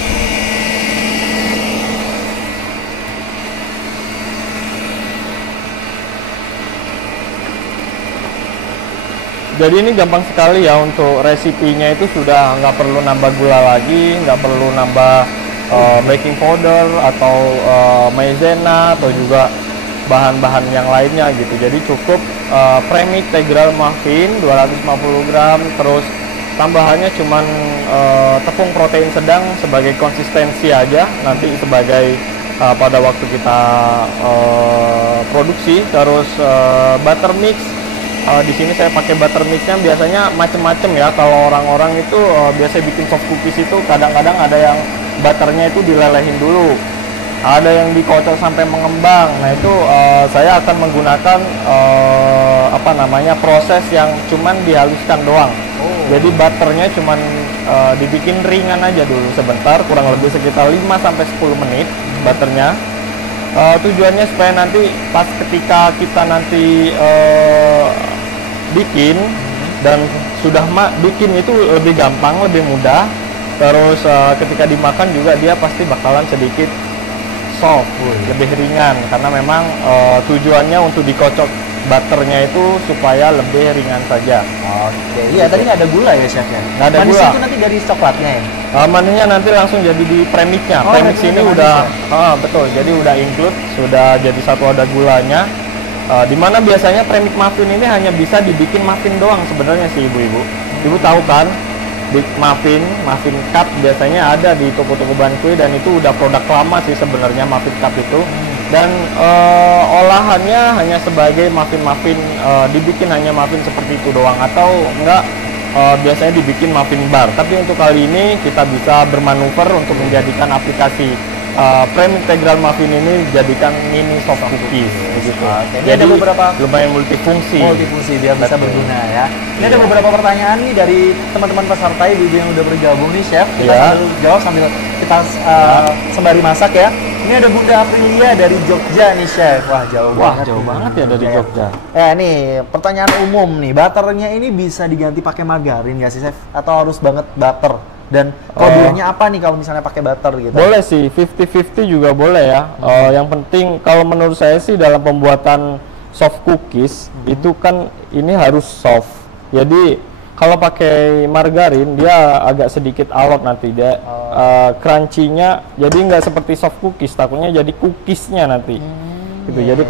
Jadi ini gampang sekali ya untuk resipinya, itu sudah nggak perlu nambah gula lagi, nggak perlu nambah baking powder atau maizena atau juga bahan-bahan yang lainnya gitu. Jadi cukup premix integral muffin 250 gram, terus tambahannya cuman tepung protein sedang sebagai konsistensi aja, nanti sebagai pada waktu kita produksi. Terus butter mix di sini saya pakai buttermixnya biasanya macem-macem ya. Kalau orang-orang itu biasa bikin soft cookies itu kadang-kadang ada yang butternya itu dilelehin dulu, ada yang dikocok sampai mengembang. Nah itu saya akan menggunakan proses yang cuman dihaluskan doang. Jadi butternya cuman dibikin ringan aja dulu sebentar, kurang lebih sekitar 5-10 menit butternya. Tujuannya supaya nanti pas ketika kita nanti bikin dan sudah bikin itu lebih gampang, lebih mudah. Terus ketika dimakan juga dia pasti bakalan sedikit soft, lebih ringan, karena memang tujuannya untuk dikocok butternya itu supaya lebih ringan saja. Oke, iya tadi nggak ada gula ya chef ya? Nggak ada Manisnya gula. itu nanti dari coklatnya ya? Manisnya nanti langsung jadi di premixnya. Oh, Premix nanti ini ada udah, betul, jadi udah include, sudah jadi satu ada gulanya. Dimana biasanya premix muffin ini hanya bisa dibikin muffin doang sebenarnya sih ibu-ibu. Ibu tahu kan? Muffin cup biasanya ada di toko-toko bahan kue, dan itu udah produk lama sih sebenarnya muffin cup itu. Dan olahannya hanya sebagai muffin dibikin hanya muffin seperti itu doang, atau enggak biasanya dibikin muffin bar. Tapi untuk kali ini kita bisa bermanuver untuk menjadikan aplikasi Prem Integral Muffin ini jadikan mini soft cookies begitu. Jadi ada beberapa lumayan multifungsi biar bisa berguna ya. Ini ada beberapa pertanyaan nih dari teman-teman peserta ibu-ibu yang udah bergabung nih chef. Kita sambil jawab sambil kita sembari masak ya. Ini ada Bunda Aprilia dari Jogja nih chef. Wah jauh banget ya dari Jogja. Nih pertanyaan umum nih, butternya ini bisa diganti pakai margarin nggak sih chef? Atau harus banget butter? Dan kodenya apa nih kalau misalnya pakai butter gitu? Boleh sih, 50-50 juga boleh ya. Yang penting kalau menurut saya sih dalam pembuatan soft cookies itu kan ini harus soft. Jadi kalau pakai margarin dia agak sedikit alot nanti dia crunchy-nya, jadi nggak seperti soft cookies, takutnya jadi cookiesnya nanti. Gitu. Jadi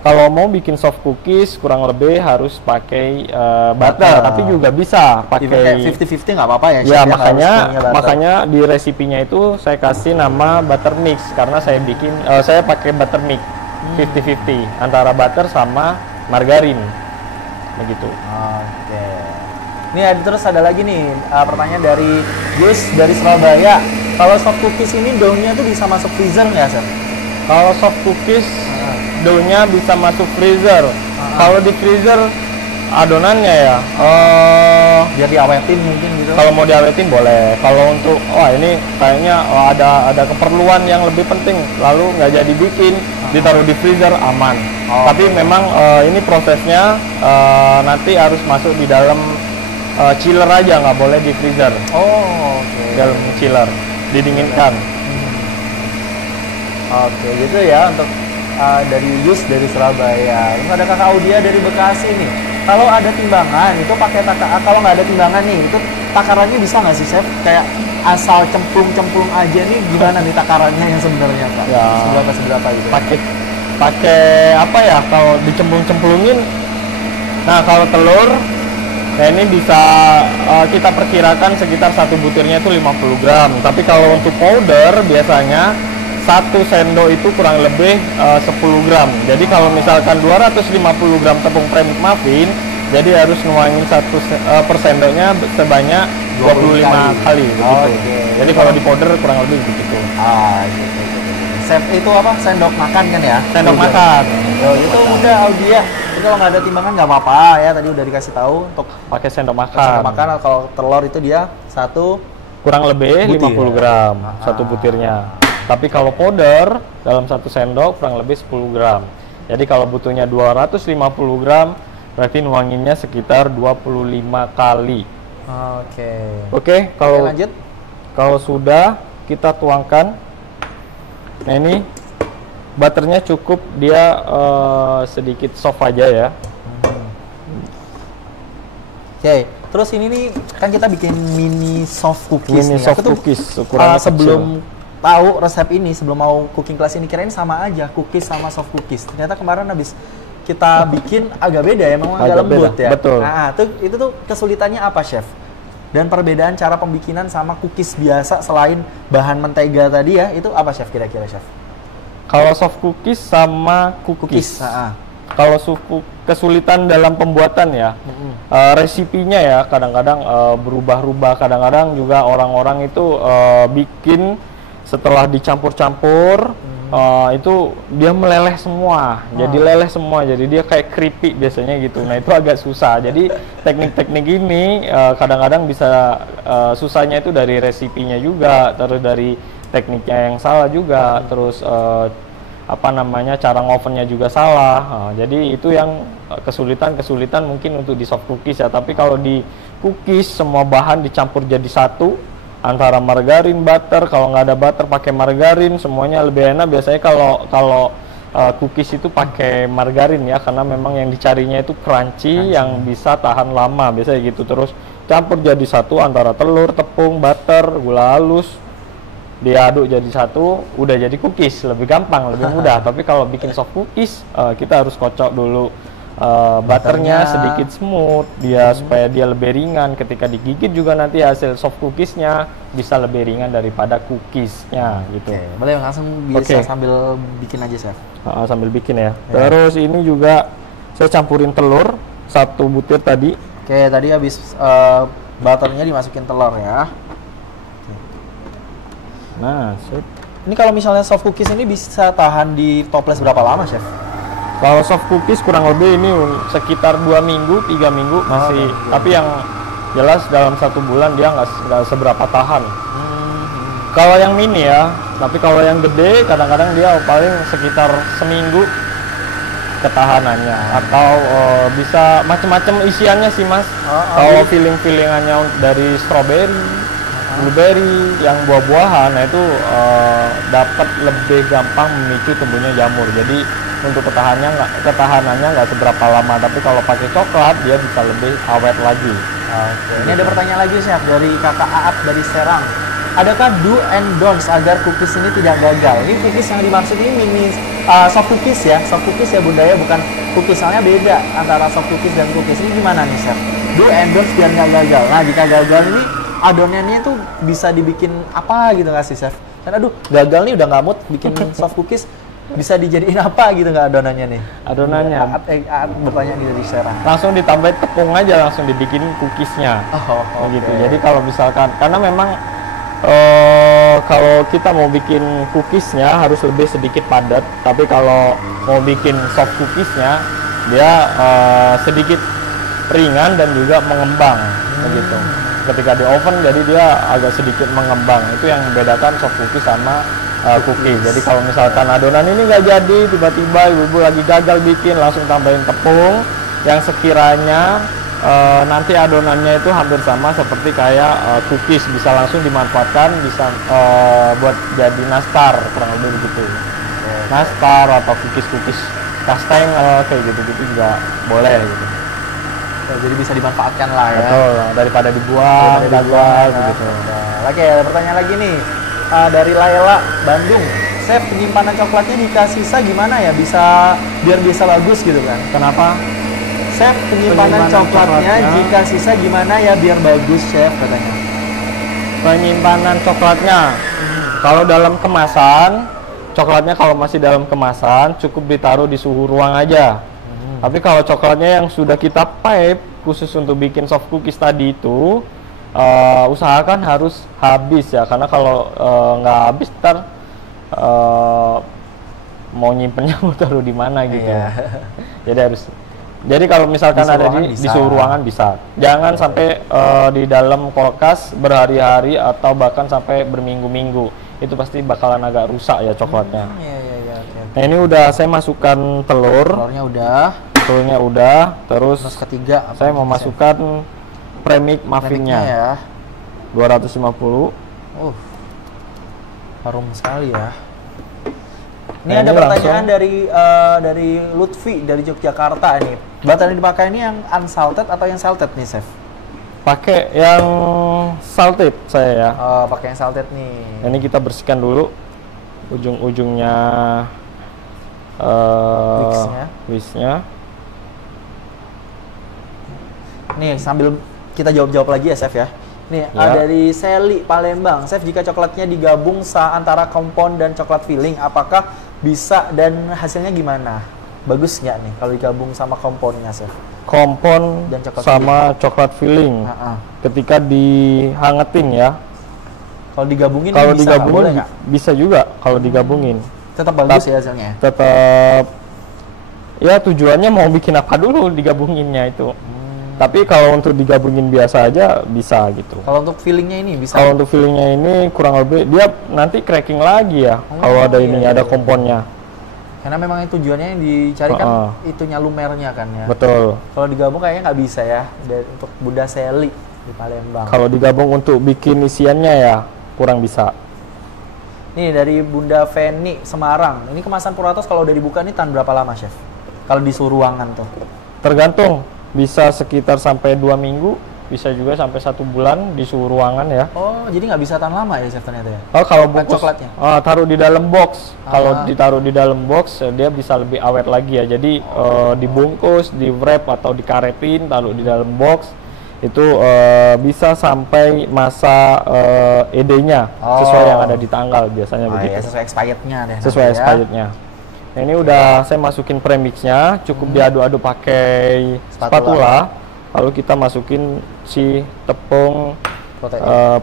kalau mau bikin soft cookies kurang lebih harus pakai butter, tapi juga bisa pakai 50-50 nggak apa-apa ya? Ya makanya di resipinya itu saya kasih nama butter mix, karena saya pakai butter mix 50-50 antara butter sama margarin begitu. Oke. Ini terus ada lagi nih pertanyaan dari Gus dari Surabaya. Kalau soft cookies ini daunnya tuh bisa masuk freezer nggak sih? Kalau soft cookies daunnya bisa masuk freezer. Kalau di freezer adonannya ya biar diawetin mungkin gitu. Kalau mau diawetin boleh. Kalau untuk ini kayaknya ada keperluan yang lebih penting lalu nggak jadi bikin, ditaruh di freezer aman. Tapi memang ini prosesnya nanti harus masuk di dalam chiller aja, nggak boleh di freezer. Dalam chiller didinginkan. Oke, gitu ya untuk dari Yus dari Surabaya. Ini ada Kakak Audia dari Bekasi nih. Kalau ada timbangan itu pakai kalau nggak ada timbangan nih itu takarannya bisa nggak sih chef? Kayak asal cemplung aja nih, gimana nih takarannya yang sebenarnya Pak? Ya, seberapa gitu? Pakai apa ya? Kalau dicemplung-cemplungin, nah kalau telur, ini bisa kita perkirakan sekitar 1 butirnya itu 50 gram. Tapi kalau untuk powder biasanya 1 sendok itu kurang lebih 10 gram. Jadi kalau misalkan 250 gram tepung premix muffin, jadi harus nuangin per sendoknya sebanyak 25 kali begitu. Jadi kalau di powder kurang lebih begitu. Gitu. Chef itu apa? Sendok makan kan ya? Sendok makan. Itu udah Audia. Jadi kalau nggak ada timbangan nggak apa-apa ya. Tadi udah dikasih tahu untuk pakai sendok makan. Sendok makan. Kalau telur itu dia kurang lebih 50 gram 1 butirnya. Tapi kalau powder dalam 1 sendok kurang lebih 10 gram. Jadi kalau butuhnya 250 gram, berarti nuanginnya sekitar 25 kali. Oke, kalau lanjut. Kalau sudah kita tuangkan. Nah ini butternya cukup dia sedikit soft aja ya. Oke. Terus ini nih kan kita bikin mini soft cookies. Sebelum tahu resep ini, sebelum mau cooking class ini, kirain sama aja cookies sama soft cookies. Ternyata kemarin habis kita bikin agak beda ya, memang agak lembut ya. Betul. Nah, itu tuh kesulitannya apa chef? Dan perbedaan cara pembikinan sama cookies biasa selain bahan mentega tadi ya, itu apa chef kira-kira chef? Kalau soft cookies sama cookies. kesulitan dalam pembuatan ya. Resipinya ya kadang-kadang berubah-ubah, kadang-kadang juga orang-orang itu bikin setelah dicampur-campur itu dia meleleh semua, jadi leleh semua, jadi dia kayak keripik biasanya gitu. Nah itu agak susah. Jadi teknik-teknik ini kadang-kadang bisa susahnya itu dari resipinya juga, terus dari tekniknya yang salah juga, terus apa namanya cara ngovennya juga salah. Jadi itu yang kesulitan mungkin untuk di soft cookies ya. Tapi kalau di cookies semua bahan dicampur jadi satu, antara margarin, butter, kalau nggak ada butter pakai margarin, semuanya lebih enak. Biasanya kalau cookies itu pakai margarin ya, karena memang yang dicarinya itu crunchy yang bisa tahan lama biasanya gitu. Terus campur jadi satu antara telur, tepung, butter, gula halus, diaduk jadi satu, udah jadi cookies. Lebih gampang, lebih mudah. Tapi kalau bikin soft cookies kita harus kocok dulu butternya sedikit smooth dia supaya dia lebih ringan. Ketika digigit juga nanti hasil soft cookiesnya bisa lebih ringan daripada cookiesnya gitu. Boleh langsung bisa sambil bikin aja chef. Sambil bikin ya. Terus ini juga saya campurin telur 1 butir tadi. Oke, tadi habis butternya dimasukin telur ya. Nah, sip. Ini kalau misalnya soft cookies ini bisa tahan di toples berapa lama chef? Kalau soft cookies kurang lebih ini sekitar 2 minggu, 3 minggu masih. Tapi yang jelas dalam 1 bulan dia nggak seberapa tahan. Kalau yang mini ya, tapi kalau yang gede kadang-kadang dia paling sekitar seminggu ketahanannya. Atau bisa macam-macam isiannya sih mas. Kalau filling-fillingannya dari strawberry, blueberry, yang buah-buahan, nah itu dapat lebih gampang memicu tumbuhnya jamur. Jadi untuk ketahanannya nggak seberapa lama, tapi kalau pakai coklat dia bisa lebih awet lagi. Ini ada pertanyaan lagi chef dari kakak Aap dari Serang. Adakah do and don'ts agar cookies ini tidak gagal? Ini cookies yang dimaksud ini mini soft cookies ya, bunda ya, bukan cookies. Soalnya beda antara soft cookies dan cookies. Ini gimana nih chef? Do and don'ts biar nggak gagal. Nah jika gagal ini adonannya itu bisa dibikin apa gitu nggak sih chef? Karena aduh gagal nih udah nggak mood bikin soft cookies, bisa dijadiin apa gitu nggak adonannya nih? Adonannya bertanya dari Serang. Langsung ditambahin tepung aja, langsung dibikin cookiesnya. Gitu. Jadi kalau misalkan, karena memang kalau kita mau bikin cookiesnya harus lebih sedikit padat, tapi kalau mau bikin soft cookiesnya dia sedikit ringan dan juga mengembang begitu. Ketika di oven jadi dia agak sedikit mengembang. Itu yang membedakan soft cookies sama cookies. Jadi kalau misalkan adonan ini nggak jadi, tiba-tiba ibu-ibu lagi gagal bikin, langsung tambahin tepung yang sekiranya nanti adonannya itu hampir sama seperti kayak cookies, bisa langsung dimanfaatkan, bisa buat jadi nastar, kurang lebih begitu. Nastar atau cookies kastengel kayak gitu-gitu juga boleh gitu. Jadi bisa dimanfaatkan lah ya. Betul, daripada dibuang, gitu. Oke, ada pertanyaan lagi nih dari Laila Bandung. Chef, penyimpanan coklatnya jika sisa gimana ya? Biar bisa bagus gitu kan? Kenapa? Chef, penyimpanan coklatnya jika sisa gimana ya biar bagus chef katanya? Penyimpanan coklatnya kalau dalam kemasan, coklatnya kalau masih dalam kemasan cukup ditaruh di suhu ruang aja. Tapi kalau coklatnya yang sudah kita pipe khusus untuk bikin soft cookies tadi itu usahakan harus habis ya, karena kalau nggak habis ntar mau nyimpennya mau taruh di mana gitu. Jadi kalau misalkan ada di suhu ruangan bisa. Jangan sampai di dalam kulkas berhari-hari atau bahkan sampai berminggu-minggu. Itu pasti bakalan agak rusak ya coklatnya. Nah ini udah saya masukkan telur. Telurnya udah. Terus ketiga saya mau masukkan premix muffinnya ya. 250. Harum sekali ya. Ini ada pertanyaan dari Lutfi dari Yogyakarta ini. Butter yang dipakai ini yang unsalted atau yang salted nih, chef? Pakai yang salted saya ya. Pakai yang salted nih. Ini kita bersihkan dulu ujung-ujungnya wishnya. Nih sambil kita jawab-jawab lagi ya, chef ya. Nih dari Sally Palembang. Chef, jika coklatnya digabung antara kompon dan coklat filling, apakah bisa dan hasilnya gimana? bagus nggak nih kalau digabung sama komponnya, Chef? Kompon Dan coklat sama coklat filling. Ketika dihangetin ya. Kalau digabungin Kalau bisa, digabungin boleh nggak? bisa juga kalau digabungin. Tetap bagus ya hasilnya. Tetap ya tujuannya mau bikin apa dulu digabunginnya itu. Tapi kalau untuk digabungin biasa aja bisa gitu. Kalau untuk fillingnya ini bisa? Kalau untuk fillingnya ini kurang lebih dia nanti cracking lagi ya kalau ada ini ada komponnya. Karena memang tujuannya yang dicari kan itunya lumernya kan ya. Betul. Kalau digabung kayaknya nggak bisa ya untuk Bunda Seli di Palembang. Kalau digabung untuk bikin isiannya ya kurang bisa. Nih dari Bunda Feni Semarang. Ini kemasan Puratos kalau udah dibuka nih tahan berapa lama, Chef? Kalau di suhu ruangan tuh? Tergantung. Bisa sekitar sampai 2 minggu, bisa juga sampai 1 bulan di suhu ruangan ya. Oh, jadi nggak bisa tahan lama ya, Chef, ternyata ya? Oh, kalau bungkus coklatnya? Taruh di dalam box. Kalau ditaruh di dalam box, dia bisa lebih awet lagi ya. Jadi dibungkus, di wrap atau dikaretin, taruh di dalam box. Itu bisa sampai masa ED-nya sesuai yang ada di tanggal biasanya begitu. Ya, sesuai expirednya deh. Sesuai expirednya. Nah, ini udah saya masukin premixnya, cukup diaduk-aduk pakai spatula. Lalu kita masukin si tepung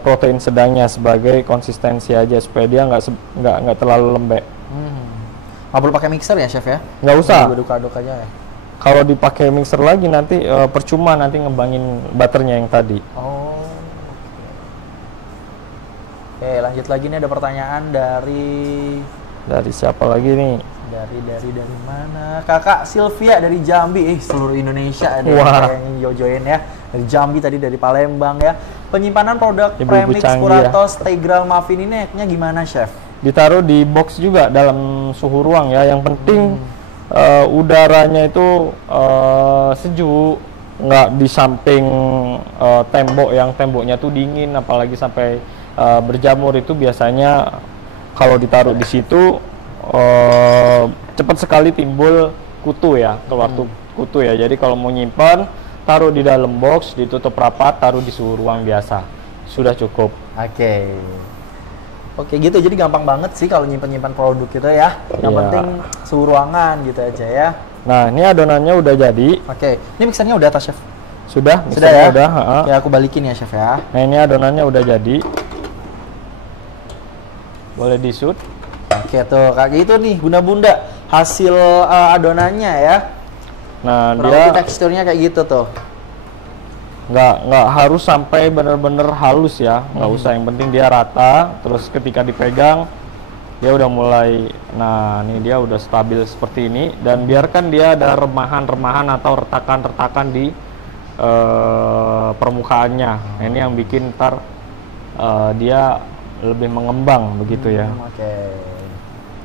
protein sedangnya sebagai konsistensi aja supaya dia nggak terlalu lembek. Nggak perlu pakai mixer ya, Chef ya? Nggak usah. Aduk-aduk aja ya. Kalau dipakai mixer lagi nanti percuma nanti ngembangin butternya yang tadi. Oh. Oke, lanjut lagi nih ada pertanyaan dari siapa lagi nih? Dari mana? Kakak Sylvia dari Jambi. Seluruh Indonesia ada yang join ya. Dari Jambi tadi, dari Palembang ya. Penyimpanan produk premix Puratos Tegral Muffin ini naiknya gimana, Chef? Ditaruh di box juga dalam suhu ruang ya. Yang penting udaranya itu sejuk, nggak di samping tembok yang temboknya tuh dingin, apalagi sampai berjamur. Itu biasanya kalau ditaruh di situ cepat sekali timbul kutu ya, keluar kutu ya. Jadi kalau mau nyimpan, taruh di dalam box, ditutup rapat, taruh di suhu ruang biasa, sudah cukup. Oke gitu, jadi gampang banget sih kalau nyimpan produk gitu ya. Yang penting suhu ruangan gitu aja ya. Nah, ini adonannya udah jadi. Ini mixernya udah atas, Chef? Sudah ya? Udah. Oke, aku balikin ya, Chef ya. Nah, ini adonannya udah jadi. Boleh di-shoot. Oke tuh, kayak gitu nih bunda-bunda hasil adonannya ya. Nah, dia teksturnya kayak gitu tuh. Nggak harus sampai bener-bener halus ya, nggak usah, yang penting dia rata. Terus ketika dipegang dia udah mulai, nah ini dia udah stabil seperti ini. Dan biarkan dia ada remahan-remahan atau retakan-retakan di permukaannya. Nah, ini yang bikin ntar dia lebih mengembang begitu ya.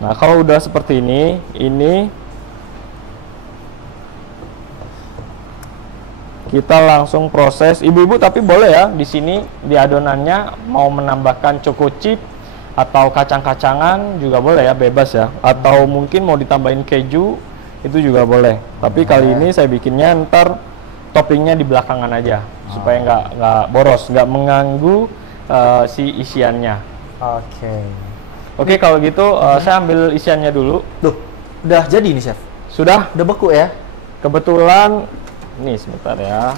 Nah, kalau udah seperti ini kita langsung proses. Ibu-ibu tapi boleh ya di sini di adonannya mau menambahkan choco chip atau kacang-kacangan juga boleh ya, bebas ya. Atau mungkin mau ditambahin keju itu juga boleh. Tapi kali ini saya bikinnya ntar toppingnya di belakangan aja supaya nggak boros, nggak mengganggu si isiannya. Oke, kalau gitu saya ambil isiannya dulu. Tuh, udah jadi nih, Chef. Sudah beku ya. Kebetulan nih sebentar ya.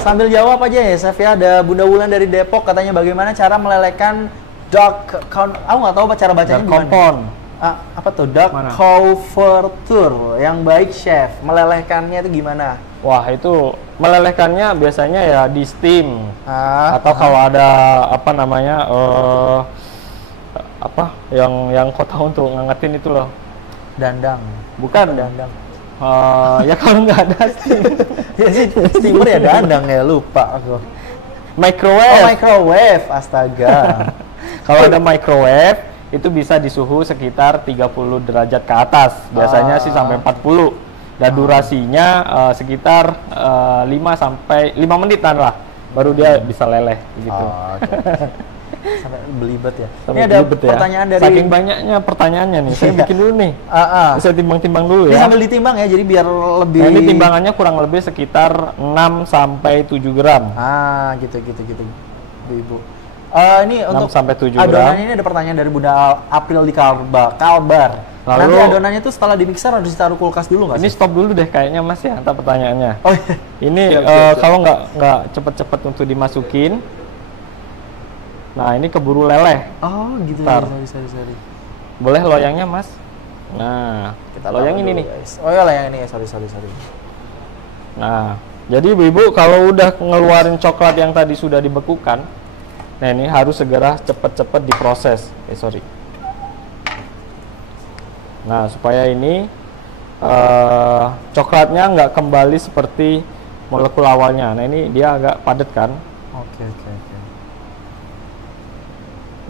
Sambil jawab aja ya, Chef ya. Ada Bunda Wulan dari Depok katanya bagaimana cara melelehkan dark aku nggak tahu cara bacanya gimana. Apa tuh dark couverture yang baik, Chef? Melelehkannya itu gimana? Wah, itu melelehkannya biasanya ya di steam atau kalau ada apa namanya yang kau tahu untuk ngangetin itu loh, dandang. Bukan dandang. Ya kalau nggak ada steam ya sih steamer ya dandang ya, lupa aku. Microwave. Microwave, astaga. Kalau ada microwave itu bisa di suhu sekitar 30 derajat ke atas, biasanya sih sampai 40. Dan durasinya sekitar 5 menitan lah, baru dia bisa leleh gitu. Sampai belibet ya. Ini ada pertanyaan dari, saking banyaknya pertanyaannya nih, saya bikin dulu nih. Saya timbang-timbang dulu ya. Ini sambil ditimbang ya, jadi biar lebih. Nah, ini timbangannya kurang lebih sekitar 6 sampai 7 gram. Gitu, Ibu. Ini untuk 6 sampai 7 gram. Adonan ini ada pertanyaan dari Bunda April di Kalbar. Lalu, nanti adonannya tuh setelah di mixer harus ditaruh kulkas dulu nggak ini sih? stop dulu deh kayaknya Mas ya, entah pertanyaannya. Oh iya. Ini Siap. kalau nggak cepet-cepet untuk dimasukin, nah ini keburu leleh. Oh gitu Ntar. ya, sorry. Boleh loyangnya Mas. Nah, Kita loyang taruh ini dulu, nih. guys. Oh ya loyang ini ya, sorry. Nah, jadi ibu-ibu kalau udah ngeluarin coklat yang tadi sudah dibekukan, nah ini harus segera cepet-cepet diproses. Sorry. Nah, supaya ini coklatnya nggak kembali seperti molekul awalnya. Nah, ini dia agak padat kan. Oke.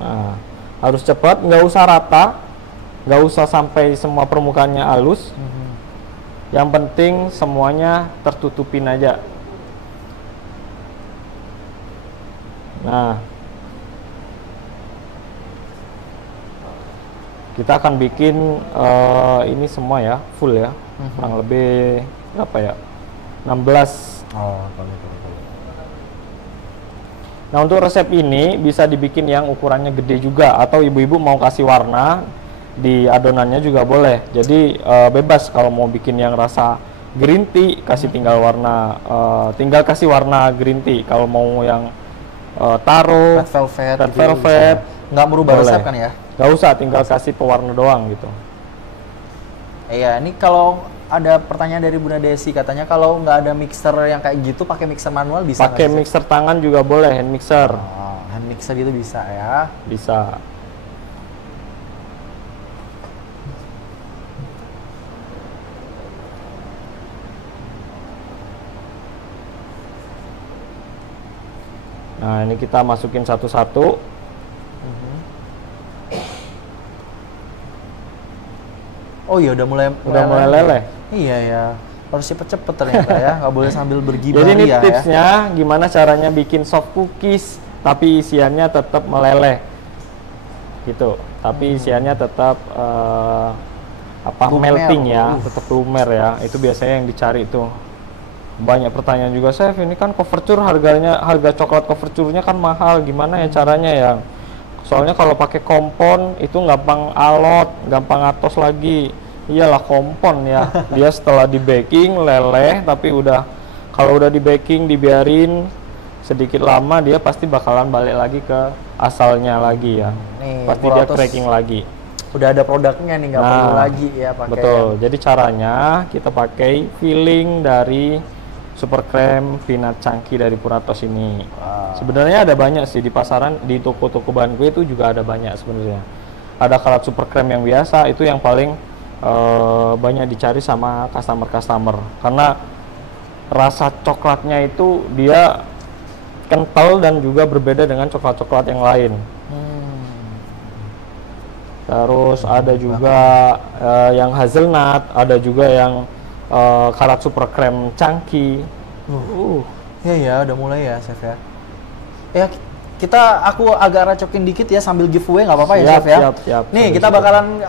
Nah, harus cepat, nggak usah rata, nggak usah sampai semua permukaannya halus. Yang penting semuanya tertutupin aja. Nah, kita akan bikin ini semua ya, full ya. Kurang lebih berapa ya? 16. Oh, kalau. Nah, untuk resep ini bisa dibikin yang ukurannya gede juga, atau ibu-ibu mau kasih warna di adonannya juga boleh. Jadi bebas kalau mau bikin yang rasa green tea, tinggal kasih warna green tea. Kalau mau yang taro, red velvet, nggak merubah boleh. resep kan ya? Nggak usah, tinggal kasih pewarna doang gitu. Iya, ini kalau ada pertanyaan dari Bunda Desi, katanya kalau nggak ada mixer yang kayak gitu, pakai mixer manual bisa? Pakai mixer tangan juga boleh, hand mixer. Oh, hand mixer gitu bisa ya? Bisa. Nah, ini kita masukin satu-satu. Oh iya, udah mulai leleh. Iya ya, harus cepet-cepet ternyata ya, nggak boleh sambil bergibar. Jadi ini ya. tipsnya gimana caranya bikin soft cookies tapi isiannya tetap meleleh, gitu. Tapi isiannya tetap Lumer. melting ya, tetap lumer ya. Itu biasanya yang dicari tuh. Banyak pertanyaan juga, Chef, ini kan couverture harga coklat couverture-nya kan mahal, gimana ya caranya ya? Soalnya kalau pakai kompon itu gampang alot, gampang atos lagi. Iyalah kompon ya. Dia setelah di baking leleh, tapi kalau udah di baking dibiarin sedikit lama dia pasti bakalan balik lagi ke asalnya lagi ya. Nih, pasti dia Puratos cracking lagi. Udah ada produknya nih, nggak perlu lagi ya pakai. Betul. Jadi caranya kita pakai filling dari Super Krem Peanut Chunky dari Puratos ini. Sebenarnya ada banyak sih di pasaran, di toko-toko bahan kue itu juga ada banyak sebenarnya. Ada karat Super Krem yang biasa, itu yang paling banyak dicari sama customer karena rasa coklatnya itu dia kental dan juga berbeda dengan coklat-coklat yang lain. Terus ada juga yang hazelnut, ada juga yang karat Super Krem Chunky. Ya udah mulai ya, Chef ya. Ya aku agak racokin dikit ya sambil giveaway, nggak apa-apa ya, Chef ya. Siap. Nih kita bakalan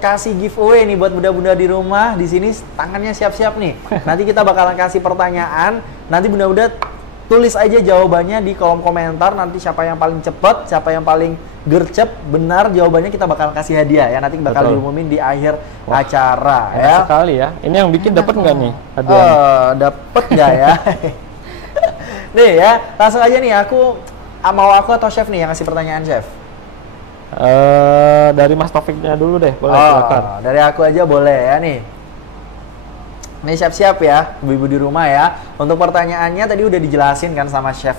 kasih giveaway nih buat bunda-bunda di rumah. Di sini tangannya siap-siap nih. Nanti kita bakalan kasih pertanyaan. Nanti bunda-bunda tulis aja jawabannya di kolom komentar. Nanti siapa yang paling cepet, siapa yang paling gercep benar jawabannya, kita bakalan kasih hadiah ya. Nanti bakal diumumin di akhir acara ya. Sekali ya. Ini yang bikin dapat nggak nih hadiah? Dapat nggak ya? Nih ya, langsung aja nih aku atau Chef nih yang ngasih pertanyaan, Chef? Dari Mas Taufiknya dulu deh, boleh silakan. Dari aku aja boleh ya nih. Nih siap-siap ya, ibu-ibu di rumah ya. Untuk pertanyaannya tadi udah dijelasin kan sama Chef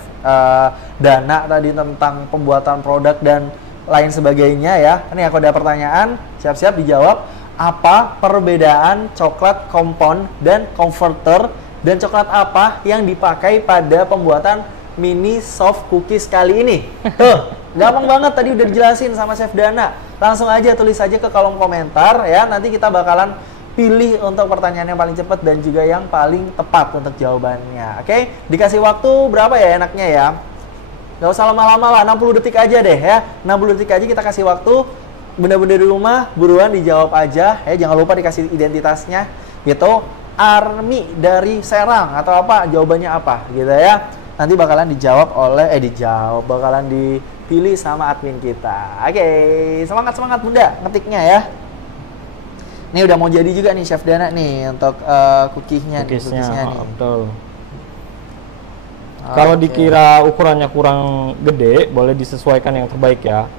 Dana tadi tentang pembuatan produk dan lain sebagainya ya. Ini aku ada pertanyaan, siap-siap dijawab. Apa perbedaan coklat kompon dan converter, dan coklat apa yang dipakai pada pembuatan mini soft cookies kali ini? Tuh, gampang banget tadi udah dijelasin sama Chef Dana. Langsung aja tulis aja ke kolom komentar ya. Nanti kita bakalan pilih untuk pertanyaan yang paling cepat dan juga yang paling tepat untuk jawabannya. Oke, dikasih waktu berapa ya enaknya ya? Gak usah lama-lama lah, 60 detik aja deh ya. 60 detik aja kita kasih waktu. Bunda-bunda di rumah buruan dijawab aja ya. Jangan lupa dikasih identitasnya gitu. Army dari Serang atau apa, jawabannya apa gitu ya. Nanti bakalan dijawab bakalan dipilih sama admin kita. Oke, semangat Bunda ngetiknya ya. Ini udah mau jadi juga nih Chef Dana nih untuk cookiesnya nih. Betul. Kalau dikira ukurannya kurang gede, boleh disesuaikan yang terbaik ya.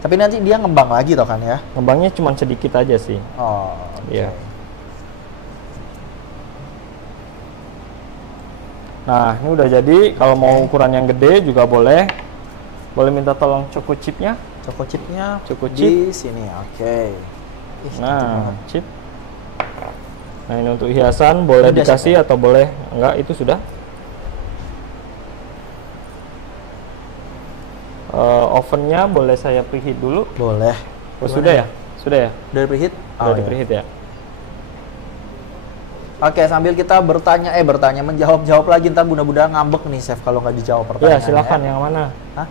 Tapi nanti dia ngembang lagi toh kan ya? Ngembangnya cuma sedikit aja sih. Oh, iya. Nah, ini udah jadi. Kalau mau ukuran yang gede juga boleh. Boleh minta tolong choco chipnya. Choco chipnya di sini, oke. Nah, chip. Nah, ini untuk hiasan boleh Udah dikasih atau boleh enggak, itu sudah. Ovennya boleh saya preheat dulu? Boleh. Oh, sudah ya? Sudah ya? Udah preheat? Udah di preheat ya. Oke, sambil kita bertanya, menjawab lagi, ntar bunda-bunda ngambek nih Chef kalau nggak dijawab pertanyaannya. Ya, silakan yang mana? Hah?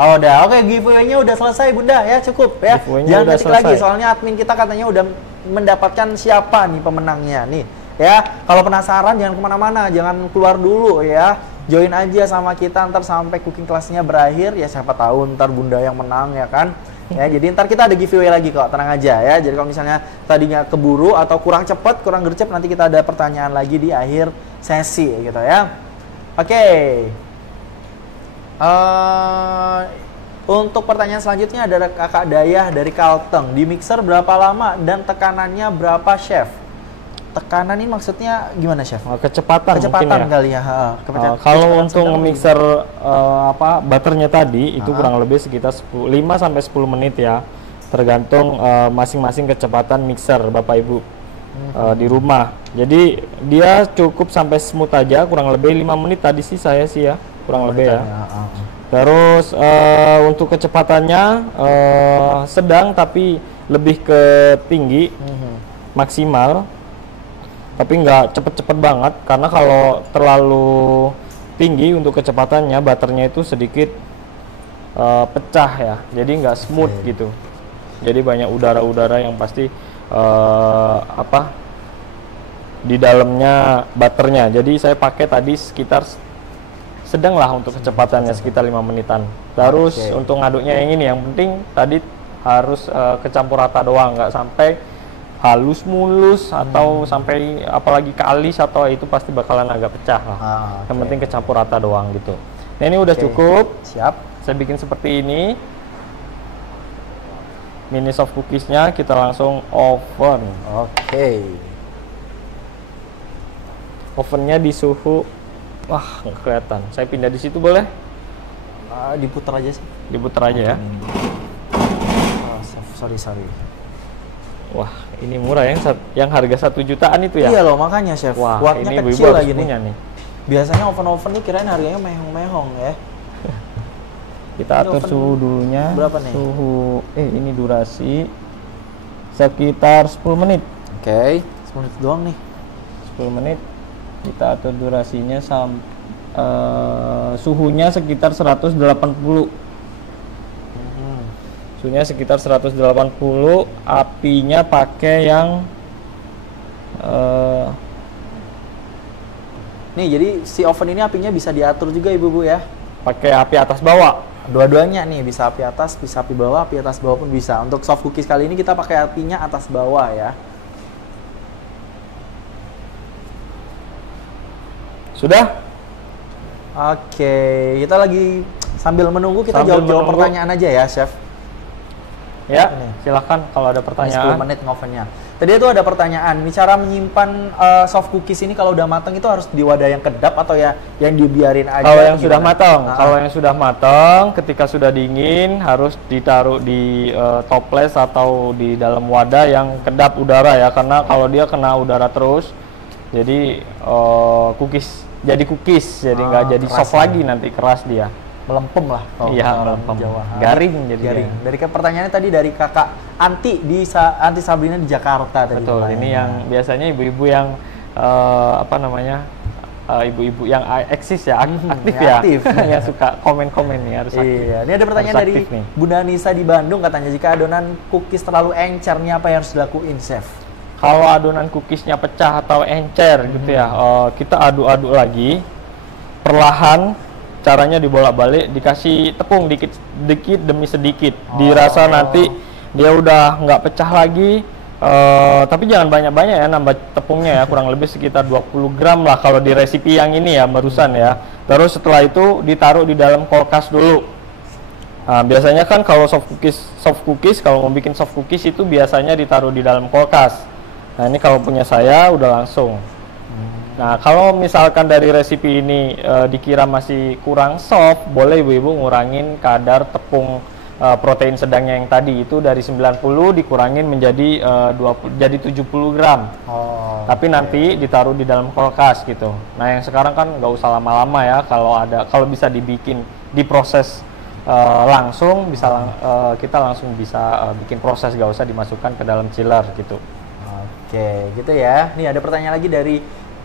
Oh, udah. Oke, giveaway-nya udah selesai Bunda ya, cukup ya. Jangan ketik lagi, soalnya admin kita katanya udah mendapatkan siapa nih pemenangnya nih. Ya, kalau penasaran jangan kemana-mana, jangan keluar dulu ya. Join aja sama kita ntar sampai cooking kelasnya berakhir ya, siapa tahu ntar Bunda yang menang ya kan. Ya, jadi ntar kita ada giveaway lagi kok, tenang aja ya. Jadi kalau misalnya tadinya keburu atau kurang cepat, kurang gercep, nanti kita ada pertanyaan lagi di akhir sesi gitu ya. Oke. Untuk pertanyaan selanjutnya ada Kakak Dayah dari Kalteng. Di mixer berapa lama dan tekanannya berapa Chef? Tekanan ini maksudnya gimana Chef? Kecepatan mungkin kali ya. Kalau untuk nge-mixer butternya tadi itu kurang lebih sekitar 5 sampai 10 menit ya. Tergantung masing-masing kecepatan mixer Bapak Ibu di rumah. Jadi dia cukup sampai smooth aja, kurang lebih 5 menit tadi sih saya sih ya, kurang lebih ya. Terus untuk kecepatannya sedang tapi lebih ke tinggi, maksimal. Tapi nggak cepet-cepet banget, karena kalau terlalu tinggi untuk kecepatannya, butternya itu sedikit pecah ya, jadi nggak smooth gitu. Jadi banyak udara-udara yang pasti di dalamnya butternya. Jadi saya pakai tadi sekitar sedang lah untuk kecepatannya, sekitar 5 menitan. Terus untuk ngaduknya yang ini, yang penting tadi harus kecampur rata doang, nggak sampai halus mulus atau sampai apalagi kalis atau itu pasti bakalan agak pecah lah. Yang penting kecampur rata doang gitu. Nah, ini udah cukup. Siap. Saya bikin seperti ini. Mini soft cookiesnya kita langsung oven. Ovennya di suhu, wah nggak kelihatan. Saya pindah di situ boleh? Diputar aja sih. Diputar aja ya. Sorry. Wah, ini murah yang harga 1 jutaan itu ya? Iya loh, makanya Chef. Wah, wattnya ini kecil lagi nih. Biasanya oven-oven nih kirain harganya mehong-mehong ya. Kita atur suhu dulunya. Berapa nih? Suhu, ini durasi sekitar 10 menit. Oke, 10 menit doang nih. 10 menit. Kita atur durasinya suhunya sekitar 180. Suhunya sekitar 180, apinya pakai yang nih, jadi si oven ini apinya bisa diatur juga Ibu-ibu ya. Pakai api atas bawah. Dua-duanya nih, bisa api atas, bisa api bawah, api atas bawah pun bisa. Untuk soft cookies kali ini kita pakai apinya atas bawah ya. Sudah? Oke, kita lagi sambil menunggu, kita jawab pertanyaan aja ya Chef. Ya, silakan kalau ada pertanyaan. 10 menit ngovennya. Tadi itu ada pertanyaan, cara menyimpan soft cookies ini kalau udah matang itu harus di wadah yang kedap atau ya yang dibiarin aja? Kalau yang sudah matang, kalau yang sudah matang, ketika sudah dingin harus ditaruh di toples atau di dalam wadah yang kedap udara ya, karena kalau dia kena udara terus, jadi cookies jadi nggak jadi soft lagi, nanti keras dia. Melempem lah. Iya, melempem. Garing jadi. Dari pertanyaannya tadi dari Kakak Anti Anti Sabrina di Jakarta tadi. Betul. Ini yang biasanya ibu-ibu yang ibu-ibu yang eksis ya, aktif ya. Yang suka komen-komen nih harus aktif. Iya, ini ada pertanyaan dari Bunda Nisa di Bandung, katanya jika adonan cookies terlalu encer nih apa yang harus dilakuin Chef? Kalau adonan cookiesnya pecah atau encer gitu ya, kita aduk-aduk lagi perlahan. Caranya dibolak-balik, dikasih tepung dikit demi sedikit. Dirasa nanti dia udah nggak pecah lagi. Tapi jangan banyak-banyak ya nambah tepungnya ya, kurang lebih sekitar 20 gram lah kalau di resipi yang ini ya barusan ya. Terus setelah itu ditaruh di dalam kulkas dulu. Nah, biasanya kan kalau soft cookies kalau mau bikin soft cookies itu biasanya ditaruh di dalam kulkas. Nah, ini kalau punya saya udah langsung. Nah, kalau misalkan dari resipi ini dikira masih kurang soft, boleh ibu-ibu ngurangin kadar tepung protein sedangnya yang tadi itu dari 90 dikurangin menjadi 70 gram. Tapi nanti ditaruh di dalam kulkas gitu. Nah, yang sekarang kan nggak usah lama-lama ya, kalau bisa dibikin diproses langsung kita langsung bisa bikin proses, nggak usah dimasukkan ke dalam chiller gitu. Oke, gitu ya. Nih ada pertanyaan lagi dari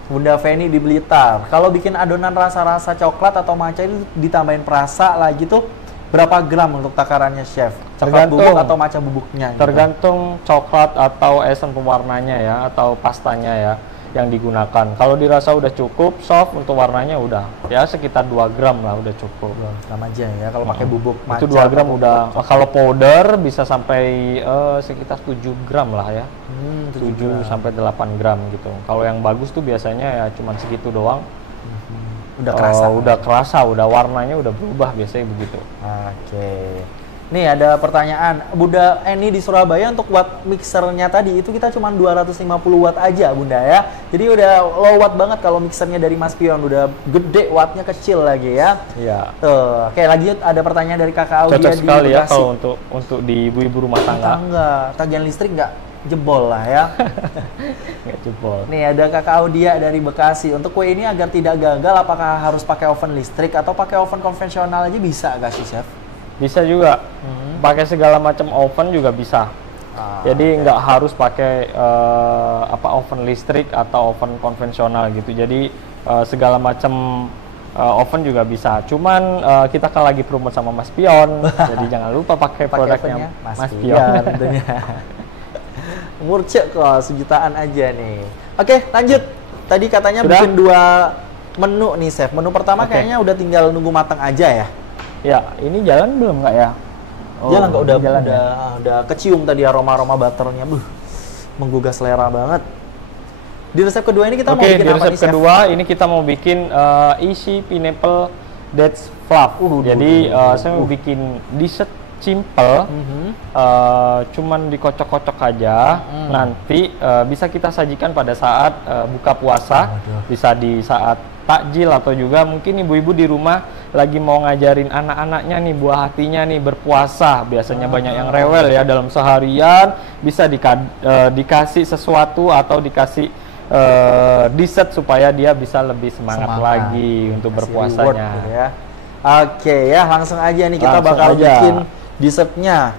Bunda Feni di Blitar. Kalau bikin adonan rasa-rasa coklat atau matcha itu ditambahin perasa lagi tuh berapa gram untuk takarannya, Chef? Coklat bubuk atau matcha bubuknya? Tergantung coklat atau esen pewarnanya ya, atau pastanya ya yang digunakan. Kalau dirasa udah cukup soft untuk warnanya udah ya sekitar 2 gram lah udah cukup. 2 gram aja ya kalau pakai bubuk matcha. Itu 2 gram udah. Kalau powder bisa sampai sekitar 7 gram lah ya. 7 sampai 8 gram gitu. Kalau yang bagus tuh biasanya ya cuman segitu doang. Udah kerasa. Udah warnanya udah berubah biasanya begitu. Oke. Nih ada pertanyaan, Bunda Eni di Surabaya untuk watt mixernya tadi itu kita cuma 250 watt aja Bunda ya. Jadi udah low watt banget kalau mixernya dari Mas Pion, udah gede wattnya kecil lagi ya. Iya. Tuh, oke lanjut ada pertanyaan dari Kakak Audia. Cocok sekali ya kalau untuk di ibu-ibu rumah tangga. Tagihan listrik nggak jebol lah ya. Nggak jebol. Nih ada Kakak Audia dari Bekasi. Untuk kue ini agar tidak gagal apakah harus pakai oven listrik atau pakai oven konvensional aja bisa gak sih Chef? Bisa juga, pakai segala macam oven juga bisa. Jadi nggak harus pakai oven listrik atau oven konvensional gitu. Jadi segala macam oven juga bisa. Cuman kita kan lagi promote sama Mas Pion, jadi jangan lupa pakai produknya Mas Pion. Tentunya. Murcek kok, sejutaan aja nih. Oke, lanjut. Tadi katanya bikin 2 menu nih, Chef. Menu pertama kayaknya udah tinggal nunggu matang aja ya. Ya, ini jalan belum nggak ya? Jalan nggak, udah kecium tadi aroma butternya, menggugah selera banget. Di resep kedua ini kita mau bikin apa nih, Chef? Di resep kedua ini kita mau bikin isi pineapple dates fluff. Jadi saya mau bikin dessert simple, cuman dikocok-kocok aja. Nanti bisa kita sajikan pada saat buka puasa, bisa di saat takjil atau juga mungkin ibu-ibu di rumah lagi mau ngajarin anak-anaknya nih buah hatinya nih berpuasa. Biasanya banyak yang rewel ya dalam seharian, bisa dikasih sesuatu atau dikasih dessert supaya dia bisa lebih semangat lagi untuk berpuasanya. Gitu ya. Oke ya, langsung aja nih kita bakal bikin dessertnya.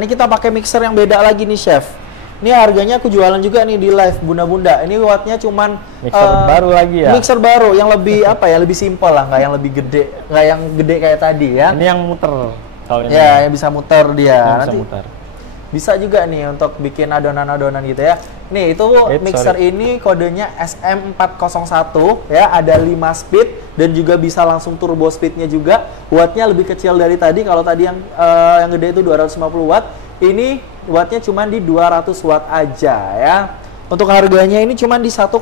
Ini kita pakai mixer yang beda lagi nih, Chef. Ini harganya aku jualan juga nih di live Bunda-Bunda. Ini wattnya cuman mixer baru lagi ya. Mixer baru yang lebih lebih simpel lah, nggak yang lebih gede, nggak yang gede kayak tadi ya. Ini yang muter. Kalau ini yang bisa muter dia. Nanti bisa muter. Bisa juga nih untuk bikin adonan-adonan gitu ya. Nih itu mixer ini kodenya SM401 ya, ada 5 speed dan juga bisa langsung turbo speednya juga. Wattnya lebih kecil dari tadi. Kalau tadi yang gede itu 250 watt, ini wattnya cuma di 200 watt aja ya. Untuk harganya ini cuma di 1,1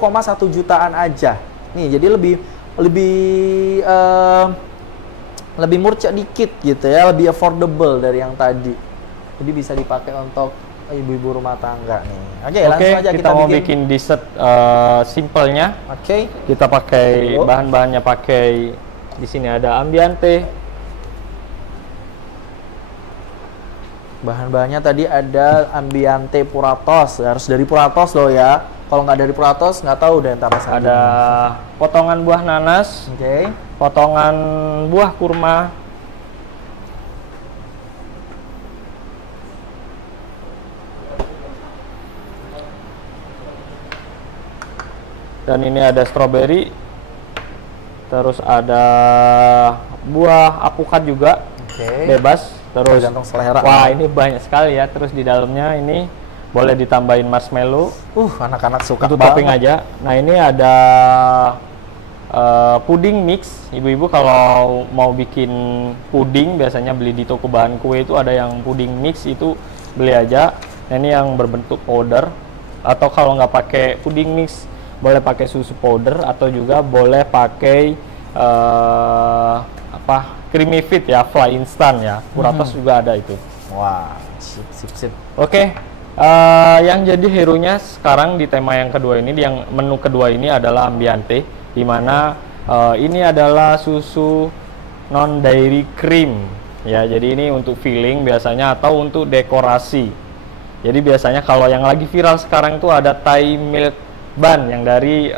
jutaan aja. Nih jadi lebih murah dikit gitu ya, lebih affordable dari yang tadi. Jadi bisa dipakai untuk ibu-ibu rumah tangga nih. Oke, langsung aja kita mau bikin dessert simpelnya. Oke. Kita pakai bahan-bahannya, pakai di sini ada Ambiante. Bahan-bahannya tadi ada Ambiante Puratos, harus dari Puratos loh ya. Kalau nggak dari Puratos nggak tahu deh ntar rasanya. Ada potongan buah nanas, potongan buah kurma, dan ini ada stroberi, terus ada buah apukat juga, bebas. Terus tergantung selera. Wah, ini banyak sekali ya. Terus di dalamnya ini boleh ditambahin marshmallow. Anak-anak suka untuk topping aja. Nah, ini ada puding mix. Ibu-ibu kalau mau bikin puding biasanya beli di toko bahan kue itu ada yang puding mix itu beli aja. Nah, ini yang berbentuk powder, atau kalau nggak pakai puding mix boleh pakai susu powder, atau juga boleh pakai creamy fit ya, fly instan ya. Puratos juga ada itu. Wah, sip. Oke. Yang jadi hero-nya sekarang di tema yang kedua ini, yang menu kedua ini adalah Ambiante, di mana ini adalah susu non dairy cream ya. Jadi ini untuk filling biasanya atau untuk dekorasi. Jadi biasanya kalau yang lagi viral sekarang itu ada Thai milk bun yang dari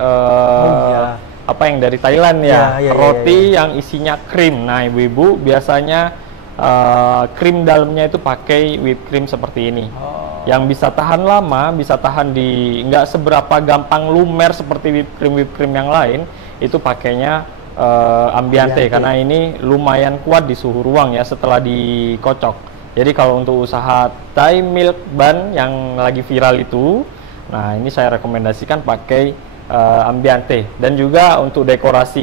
yang dari Thailand ya, roti yang isinya krim. Nah, ibu-ibu biasanya krim dalamnya itu pakai whipped cream seperti ini, yang bisa tahan lama, bisa tahan di nggak seberapa gampang lumer seperti whipped cream yang lain. Itu pakainya Ambiante karena ini lumayan kuat di suhu ruang ya setelah dikocok. Jadi kalau untuk usaha Thai milk bun yang lagi viral itu, nah ini saya rekomendasikan pakai Ambiante. Dan juga untuk dekorasi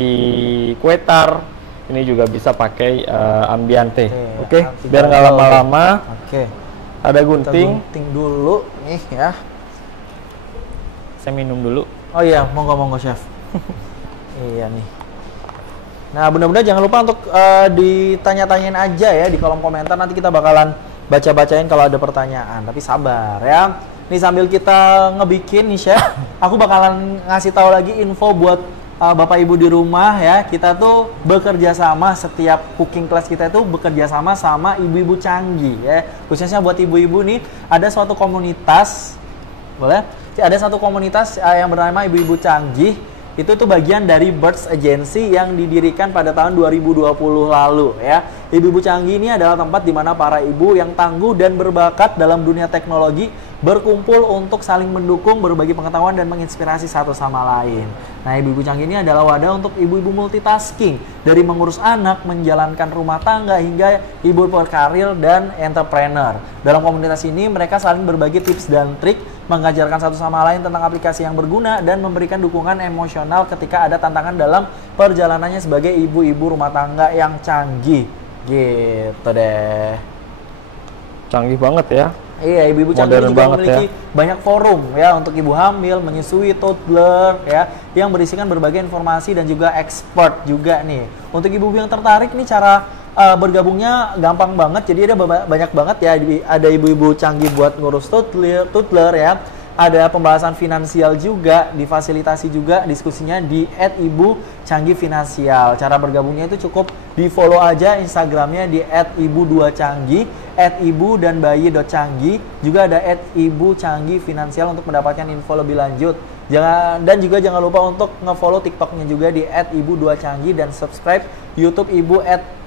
kue tar, ini juga bisa pakai Ambiante. Oke, biar nggak lama-lama. Oke. Ada gunting. Gunting dulu nih ya. Saya minum dulu. Oh iya, monggo chef. Iya nih. Nah, benar-benar jangan lupa untuk ditanya-tanyain aja ya di kolom komentar. Nanti kita bakalan baca-bacain kalau ada pertanyaan. Tapi sabar ya. Nih sambil kita ngebikin nih chef, aku bakalan ngasih tahu lagi info buat Bapak Ibu di rumah ya. Kita tuh bekerja sama, setiap cooking class kita itu bekerja sama sama ibu-ibu canggih ya. Khususnya buat ibu-ibu nih, ada suatu komunitas, boleh? Ada satu komunitas yang bernama Ibu-Ibu Canggih. Itu tuh bagian dari Birds Agency yang didirikan pada tahun 2020 lalu ya. Ibu-Ibu Canggih ini adalah tempat di mana para ibu yang tangguh dan berbakat dalam dunia teknologi berkumpul untuk saling mendukung, berbagi pengetahuan dan menginspirasi satu sama lain. Nah, Ibu-Ibu Canggih ini adalah wadah untuk ibu-ibu multitasking, dari mengurus anak, menjalankan rumah tangga, hingga ibu berkarir dan entrepreneur. Dalam komunitas ini mereka saling berbagi tips dan trik, mengajarkan satu sama lain tentang aplikasi yang berguna, dan memberikan dukungan emosional ketika ada tantangan dalam perjalanannya sebagai ibu-ibu rumah tangga yang canggih. Gitu deh. Canggih banget ya. Iya, Ibu-Ibu Canggih juga memiliki banyak forum ya untuk ibu hamil, menyusui, toddler ya, yang berisikan berbagai informasi dan juga expert juga nih. Untuk ibu-ibu yang tertarik nih, cara bergabungnya gampang banget. Jadi ada banyak banget ya, ada Ibu-Ibu Canggih buat ngurus toddler ya. Ada pembahasan finansial juga, difasilitasi juga diskusinya di @ibu_canggih_finansial. Cara bergabungnya itu cukup di follow aja Instagramnya di @ibu2canggih, @ibu_dan_bayi.canggih, juga ada @ibu_canggih_finansial untuk mendapatkan info lebih lanjut. Dan juga jangan lupa untuk nge-follow TikToknya juga di @ibu2canggih, dan subscribe YouTube Ibu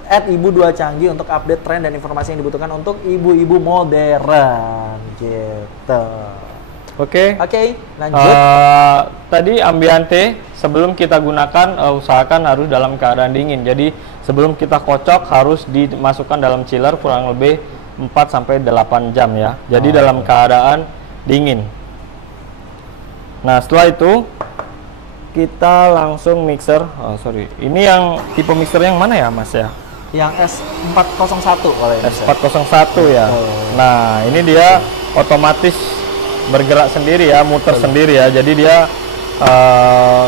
@ibu2canggih untuk update tren dan informasi yang dibutuhkan untuk ibu-ibu modern gitu. Oke, lanjut. Tadi Ambiante sebelum kita gunakan usahakan harus dalam keadaan dingin. Jadi sebelum kita kocok harus dimasukkan dalam chiller kurang lebih 4-8 jam ya. Jadi dalam keadaan dingin. Nah, setelah itu kita langsung mixer. Ini yang tipe mixer yang mana ya, Mas ya? Yang S401 kalau ini. S401 ya. Nah, ini dia otomatis bergerak sendiri ya, muter sendiri ya. Jadi dia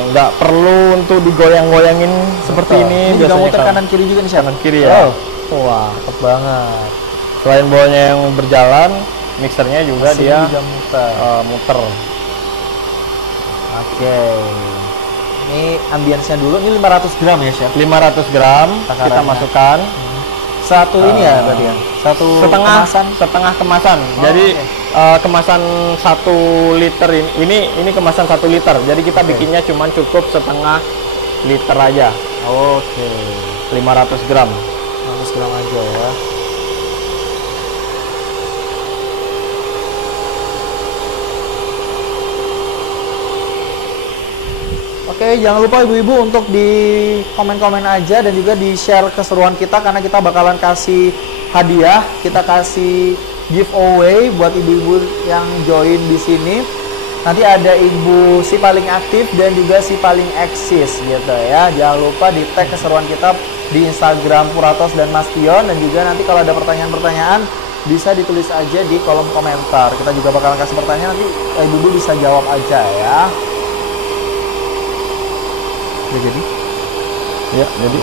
nggak perlu untuk digoyang-goyangin seperti ini. Ini juga muter kanan kiri juga nih, kanan kiri ya. Wah, cakep banget. Selain bolanya yang berjalan, mixernya juga dia juga muter. Oke. Ini ambience-nya dulu. Ini 500 gram ya, Chef? 500 gram kita masukkan. Satu ini ya berarti ya? Satu setengah kemasan. Jadi kemasan 1 liter ini kemasan 1 liter. Jadi kita bikinnya cuma cukup setengah liter aja. Oke. 500 gram. 500 gram aja ya. Oke, jangan lupa ibu-ibu untuk di komen-komen aja dan juga di-share keseruan kita, karena kita bakalan kasih hadiah, kita kasih giveaway buat ibu-ibu yang join di sini. Nanti ada ibu si paling aktif dan juga si paling eksis gitu ya. Jangan lupa di tag keseruan kita di Instagram Puratos dan Mas Pion, dan juga nanti kalau ada pertanyaan-pertanyaan bisa ditulis aja di kolom komentar. Kita juga bakalan kasih pertanyaan, nanti Ibu bisa jawab aja ya. Udah jadi? Ya, jadi.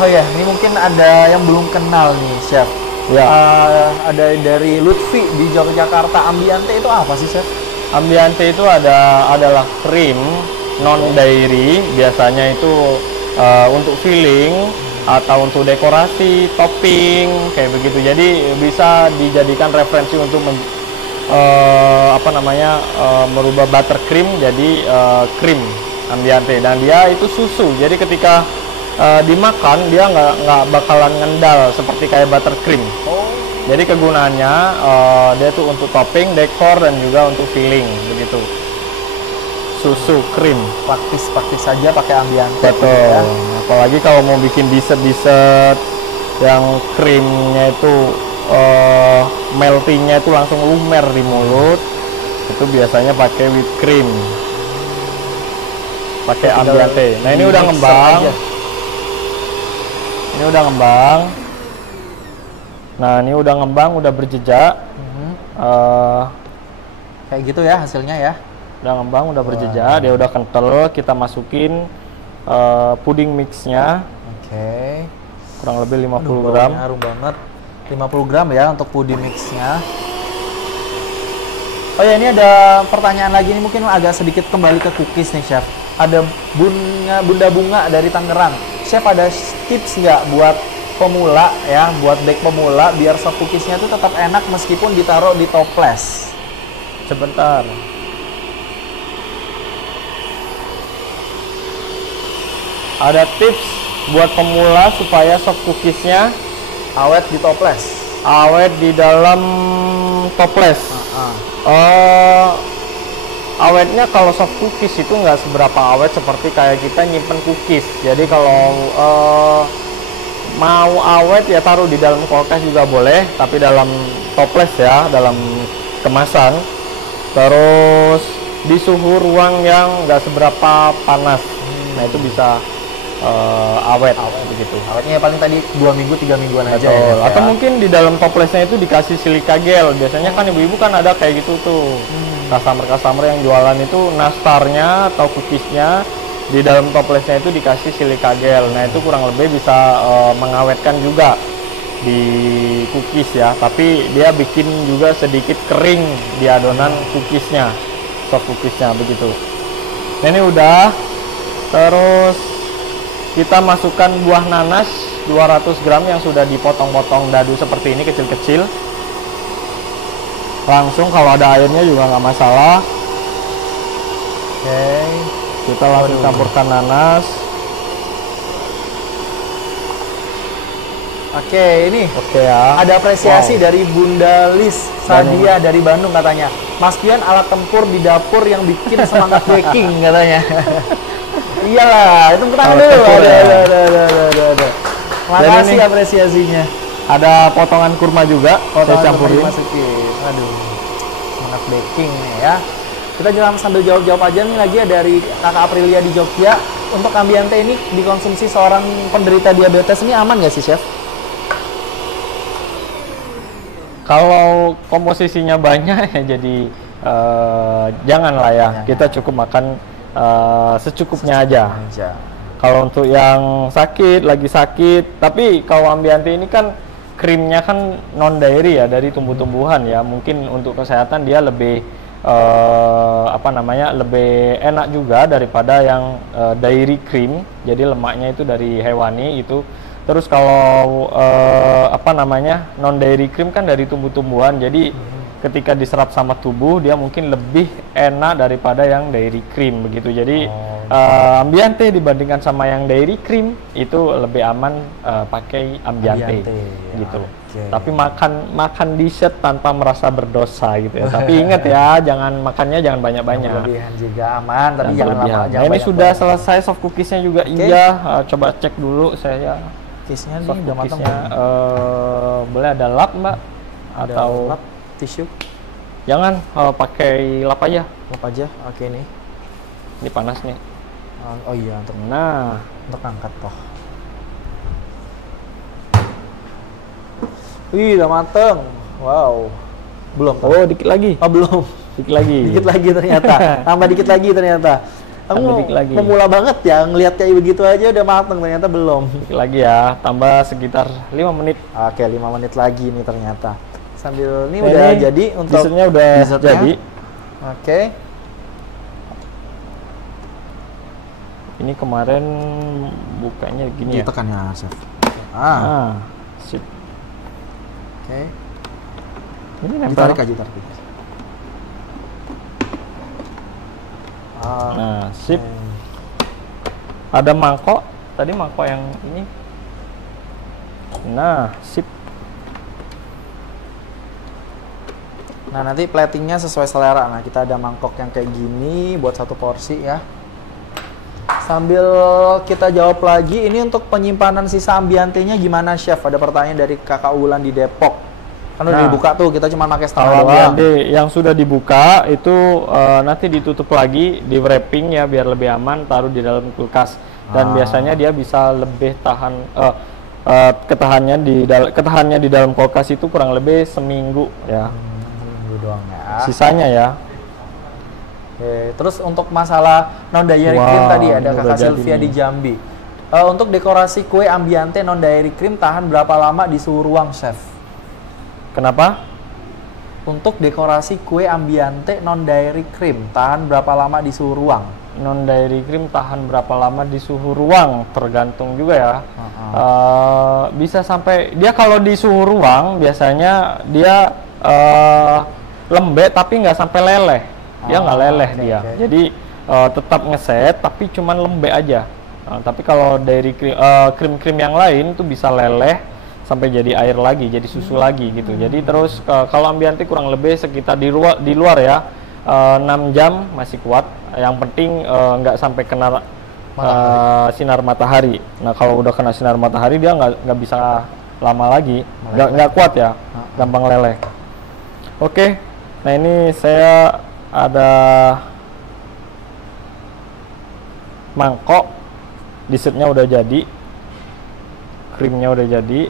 Oh ya, ini mungkin ada yang belum kenal nih, Chef. Ya. Ada dari Lutfi di Yogyakarta. Ambiante itu apa sih, Chef? Ambiante itu adalah krim non dairy, biasanya itu untuk filling atau untuk dekorasi, topping kayak begitu. Jadi bisa dijadikan referensi untuk merubah buttercream jadi krim ambiante, dan dia itu susu. Jadi ketika dimakan dia nggak bakalan ngendal seperti kayak buttercream. Jadi kegunaannya dia tuh untuk topping, dekor, dan juga untuk filling begitu. Susu krim, Praktis saja pakai ambiante. betul. Ya. Apalagi kalau mau bikin dessert yang krimnya itu meltingnya itu langsung lumer di mulut, itu biasanya pakai whipped cream, pakai ambiante. Nah ini udah ngembang. Ini udah ngembang. Nah ini udah ngembang, udah berjejak. Kayak gitu ya hasilnya ya. Udah ngembang, udah berjejak, dia udah kental. Kita masukin puding mixnya. Oke. Kurang lebih 50 Aduh, gram. baunya harum banget. 50 gram ya untuk puding mixnya. Oh ya, ini ada pertanyaan lagi nih, mungkin agak sedikit kembali ke cookies nih, Chef. Ada Bunda Bunga dari Tangerang. Chef, ada tips nggak buat pemula ya, buat bake pemula biar soft cookiesnya itu tetap enak meskipun ditaruh di toples? Sebentar. Ada tips buat pemula supaya soft cookiesnya Awet di toples. awet di dalam toples. Awetnya kalau soft cookies itu nggak seberapa awet seperti kayak kita nyimpen cookies. Jadi kalau mau awet ya taruh di dalam kulkas juga boleh, tapi dalam toples ya, dalam kemasan. Terus di suhu ruang yang nggak seberapa panas. Nah itu bisa awet begitu. Awetnya paling tadi 2 minggu 3 mingguan aja. Betul. Ya, Atau mungkin di dalam toplesnya itu dikasih silika gel. Biasanya kan ibu-ibu kan ada kayak gitu tuh. Customer yang jualan itu nastarnya atau cookiesnya di dalam toplesnya itu dikasih silika gel. Nah itu kurang lebih bisa mengawetkan juga di cookies ya. Tapi dia bikin juga sedikit kering di adonan cookiesnya, soft cookiesnya begitu. Nah, ini udah. Terus kita masukkan buah nanas 200 gram yang sudah dipotong-potong dadu seperti ini, kecil-kecil. Langsung kalau ada airnya juga nggak masalah. Oke. Kita langsung campurkan nanas. Oke, ini Oke ya. ada apresiasi dari Bunda Lis Sadia dari Bandung, katanya. Mas Pian alat tempur di dapur yang bikin semangat baking katanya. Iyalah, itu tangan Alat dulu. tempur ya. Ada. Makasih ini- apresiasinya. Ada potongan kurma juga, saya campurin. Masukin. Aduh, semangat baking nih ya. Kita jangan sambil jawab-jawab aja nih, lagi dari Kakak Aprilia di Jogja. Untuk ambiante ini dikonsumsi seorang penderita diabetes ini aman nggak sih, Chef? Kalau komposisinya banyak ya jadi janganlah ya. Kita cukup makan secukupnya aja. Kalau untuk yang sakit, lagi sakit, tapi kalau ambiante ini kan krimnya kan non dairy ya, dari tumbuh-tumbuhan ya. Mungkin untuk kesehatan dia lebih lebih enak juga daripada yang dairy cream. Jadi lemaknya itu dari hewani itu. Terus kalau non dairy cream kan dari tumbuh-tumbuhan. Jadi ketika diserap sama tubuh dia mungkin lebih enak daripada yang dairy cream begitu. Jadi ambiante dibandingkan sama yang dairy cream itu lebih aman pakai ambiante gitu. Tapi makan dessert tanpa merasa berdosa gitu ya. Tapi ingat ya, makannya jangan banyak-banyak. Berlebihan juga aman, tapi jangan lama. Nah, ini sudah selesai soft cookiesnya juga. Iya, coba cek dulu saya. Cookiesnya Soft nih udah matang. cookiesnya boleh ada lap Mbak? Ada Atau lap, tisu, jangan pakai lap aja. lap aja. Oke nih. Ini panas nih. Oh iya, untuk Nah, Untuk angkat toh. Wih, udah mateng. Wow. Belum. Oh, dikit lagi. Oh, belum. Dikit lagi. Dikit lagi ternyata. Tambah dikit lagi ternyata. Kamu Tambah dikit lagi. pemula banget ya, ngelihat kayak begitu aja udah mateng, ternyata belum. Dikit lagi ya, tambah sekitar 5 menit. Oke, 5 menit lagi nih ternyata. Sambil ini udah jadi untuk dessertnya udah dessertnya. jadi. Oke. Ini kemarin bukanya gini ya. Ditekan ya, Chef. Sip. Oke. Ini nempel. Ditarik aja, tarik. Nah, sip. Ada mangkok. Tadi mangkok yang ini. Nah, sip. Nah, nanti platingnya sesuai selera. Nah, kita ada mangkok yang kayak gini buat 1 porsi ya. Sambil kita jawab lagi, ini untuk penyimpanan sisa ambiante-nya gimana, Chef? Ada pertanyaan dari Kakak Wulan di Depok. Kan udah dibuka tuh, kita cuma pakai setengah doang. Yang sudah dibuka itu nanti ditutup lagi, di wrapping ya biar lebih aman, taruh di dalam kulkas. Dan biasanya dia bisa lebih tahan ketahannya di dalam kulkas itu kurang lebih seminggu ya. Seminggu doang ya. Sisanya ya. Oke, terus untuk masalah non dairy cream tadi ada Kakak Sylvia di Jambi. Untuk dekorasi kue ambiente non dairy cream tahan berapa lama di suhu ruang, Chef? Kenapa? Untuk dekorasi kue ambiente non dairy cream tahan berapa lama di suhu ruang? Non dairy cream tahan berapa lama di suhu ruang tergantung juga ya. Bisa sampai dia kalau di suhu ruang biasanya dia lembek tapi nggak sampai leleh. Dia nggak leleh dia. Jadi tetap ngeset tapi cuman lembek aja. Tapi kalau dairy cream, krim-krim yang lain tuh bisa leleh sampai jadi air lagi, jadi susu lagi gitu. Jadi terus kalau ambiente kurang lebih sekitar di luar ya 6 jam masih kuat. Yang penting nggak sampai kena sinar matahari. Nah kalau udah kena sinar matahari dia nggak bisa lama lagi, nggak kuat ya, gampang leleh. Oke, nah ini saya ada mangkok, dessertnya udah jadi, krimnya udah jadi.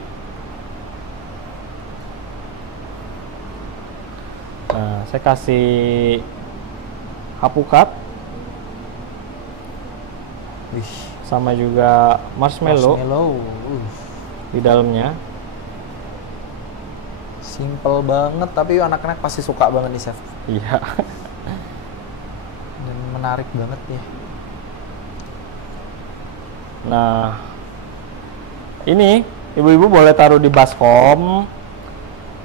Nah, saya kasih alpukat sama juga marshmallow. Di dalamnya. Simple banget, tapi anak-anak pasti suka banget nih, Chef. Iya. Dan menarik banget ya. Nah, ini ibu-ibu boleh taruh di baskom.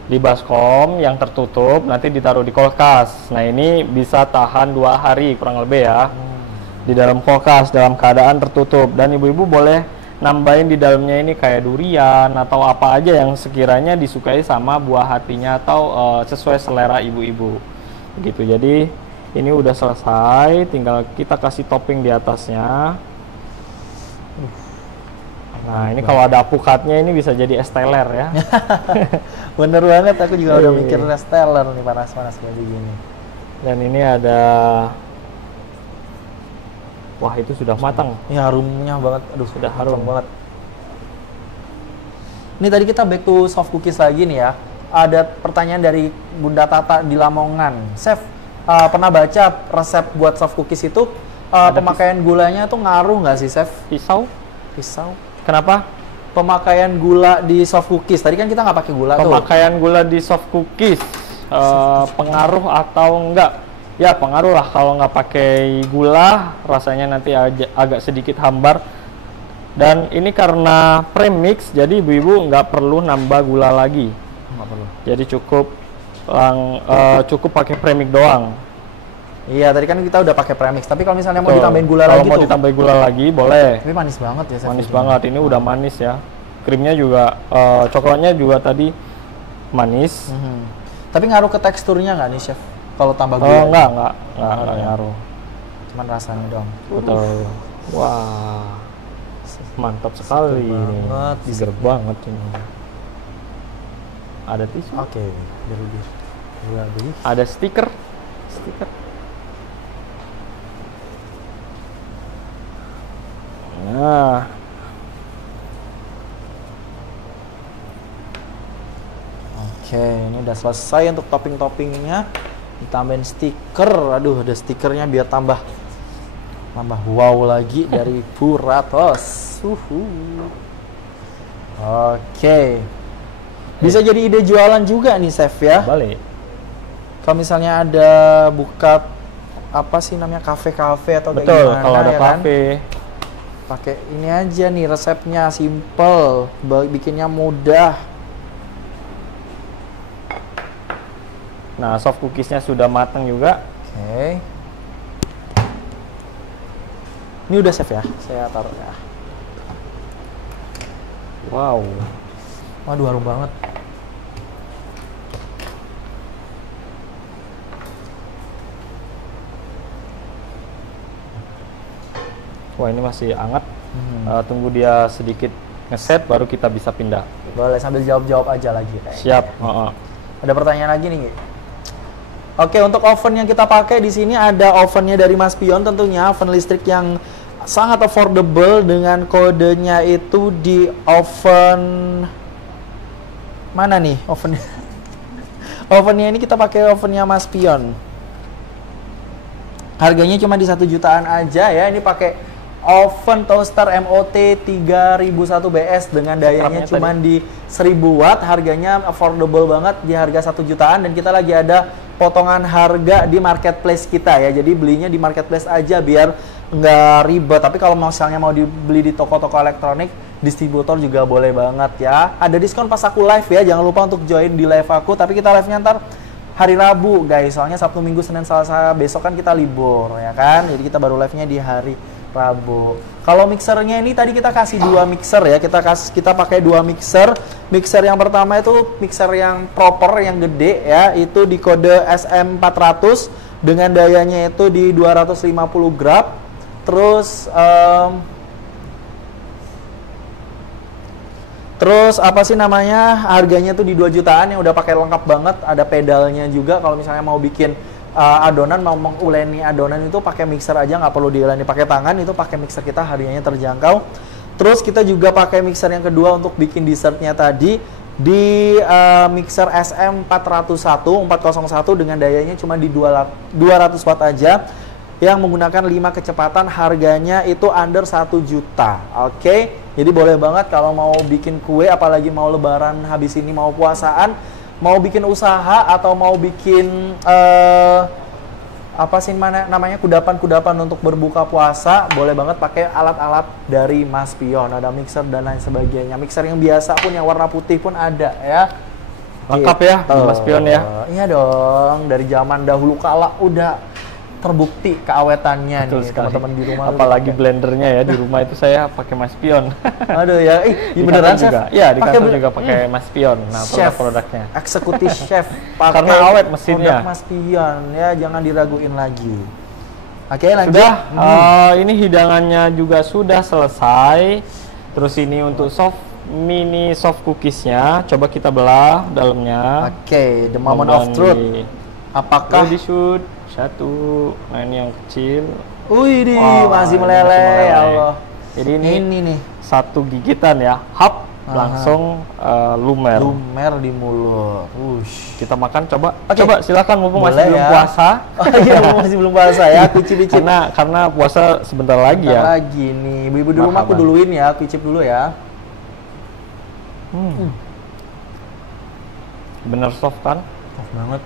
Di baskom yang tertutup, nanti ditaruh di kulkas. Nah ini bisa tahan 2 hari kurang lebih ya. Di dalam kulkas dalam keadaan tertutup. Dan ibu-ibu boleh nambahin di dalamnya ini kayak durian atau apa aja yang sekiranya disukai sama buah hatinya atau sesuai selera ibu-ibu. Begitu. Jadi ini udah selesai, tinggal kita kasih topping di atasnya. Nah ini kalau ada alpukatnya ini bisa jadi es teler ya. Bener banget, aku juga udah mikir es teler nih, panas-panas kayak begini. Dan ini ada, wah itu sudah matang. Ini harumnya banget, aduh sudah harum banget. Ini tadi kita back to soft cookies lagi nih ya. Ada pertanyaan dari Bunda Tata di Lamongan. Chef, pernah baca resep buat soft cookies itu pemakaian gulanya tuh ngaruh nggak sih, Chef? Pisau? Kenapa? Pemakaian gula di soft cookies. Tadi kan kita nggak pakai gula tuh. Pemakaian gula di soft cookies pengaruh atau enggak? Ya pengaruh lah. Kalau nggak pakai gula, rasanya nanti agak sedikit hambar. Dan ini karena premix, jadi ibu-ibu nggak perlu nambah gula lagi. Nggak perlu. Jadi cukup pakai premix doang. Iya, tadi kan kita udah pakai premix. Tapi kalau misalnya mau ditambahin gula lagi, kalau mau ditambahin gula lagi boleh. Tapi manis banget ya, Chef. Manis banget. Ini udah manis ya. Krimnya juga, coklatnya juga tadi manis. Tapi ngaruh ke teksturnya nggak nih, Chef? Kalau tambah gula? Enggak ngaruh. Cuman rasanya dong. Betul. Wah, mantap sekali ini. Seger banget ini. Ada tisu? Oke, ada stiker. Nah, oke, ini udah selesai untuk topping-toppingnya. Ditambahin stiker, aduh ada stikernya biar tambah wow lagi dari Puratos. Oke, bisa jadi ide jualan juga nih chef ya. balik. Kalau misalnya ada buka apa sih namanya kafe-kafe atau kayak Betul, gimana kalau ada ya kan? kafe. Pakai ini aja nih resepnya simple, bikinnya mudah. Nah, soft cookiesnya sudah matang juga. Oke. Ini udah chef ya, saya taruh ya. Wow. Waduh, harum banget. Wah, ini masih hangat. Tunggu dia sedikit ngeset baru kita bisa pindah. Boleh sambil jawab-jawab aja lagi. Siap. Ada pertanyaan lagi nih. Oke, untuk oven yang kita pakai di sini ada ovennya dari Mas Pion, tentunya oven listrik yang sangat affordable dengan kodenya itu di oven mana nih ovennya? Ovennya ini kita pakai ovennya Mas Pion. Harganya cuma di 1 jutaan aja ya. Ini pakai oven toaster MOT 3001 BS dengan dayanya cuma di 1000 watt. Harganya affordable banget di harga 1 jutaan, dan kita lagi ada potongan harga di marketplace kita ya. Jadi belinya di marketplace aja biar nggak ribet. Tapi kalau misalnya mau dibeli di toko-toko elektronik, distributor juga boleh banget ya. Ada diskon pas aku live ya. Jangan lupa untuk join di live aku. Tapi kita live-nya ntar hari Rabu guys. Soalnya Sabtu, Minggu, Senin, Selasa besok kan kita libur ya kan. Jadi kita baru live-nya di hari Rabu. Kalau mixernya ini tadi kita kasih 2 mixer ya. Kita pakai 2 mixer. Mixer yang pertama itu mixer yang proper, yang gede ya. Itu di kode SM400 dengan dayanya itu di 250 gram. Terus apa sih namanya, harganya tuh di 2 jutaan, yang udah pakai lengkap banget, ada pedalnya juga. Kalau misalnya mau bikin adonan, mau menguleni adonan itu pakai mixer aja, nggak perlu diuleni pakai tangan, itu pakai mixer kita harganya terjangkau. Terus kita juga pakai mixer yang kedua untuk bikin dessertnya tadi di mixer SM401 dengan dayanya cuma di 200 watt aja, yang menggunakan 5 kecepatan, harganya itu under 1 juta. Oke, jadi boleh banget kalau mau bikin kue, apalagi mau lebaran habis ini, mau puasaan, mau bikin usaha, atau mau bikin apa sih namanya, kudapan-kudapan untuk berbuka puasa, boleh banget pakai alat-alat dari Mas Pion. Ada mixer dan lain sebagainya. Mixer yang biasa pun, yang warna putih pun ada ya. Lengkap ya di Mas Pion ya. Iya dong, dari zaman dahulu kala udah terbukti keawetannya. Betul nih sekali. teman-teman di rumah. Apalagi blendernya ya, di rumah itu saya pakai Mas Pion. Aduh ya, Di beneran kantor chef? juga. Iya, di kantor juga pakai pakai Mas Pion. Nah, chef, produk-produknya. eksekutif chef pakai Karena awet mesinnya. produk Mas Pion ya, jangan diraguin lagi. Oke, lanjut. Sudah, ini hidangannya juga sudah selesai. Terus ini untuk mini soft cookiesnya, coba kita belah dalamnya. Oke, the moment of truth. Apakah di shoot satu? Nah, ini yang kecil. Wih, Wah, masih ini meleleh, masih ya Allah. Jadi ini nih satu gigitan ya, hap, langsung lumer. lumer di mulut. Wush. Kita makan, coba. Oke. Coba silakan, mumpung Boleh masih belum ya. puasa. Oh iya, masih belum puasa ya, aku icip-icip. Karena puasa sebentar lagi Bentar ya. lagi nih, ibu-ibu di rumah aku Marhaban. duluin ya, aku icip dulu ya. Bener soft kan? Soft banget.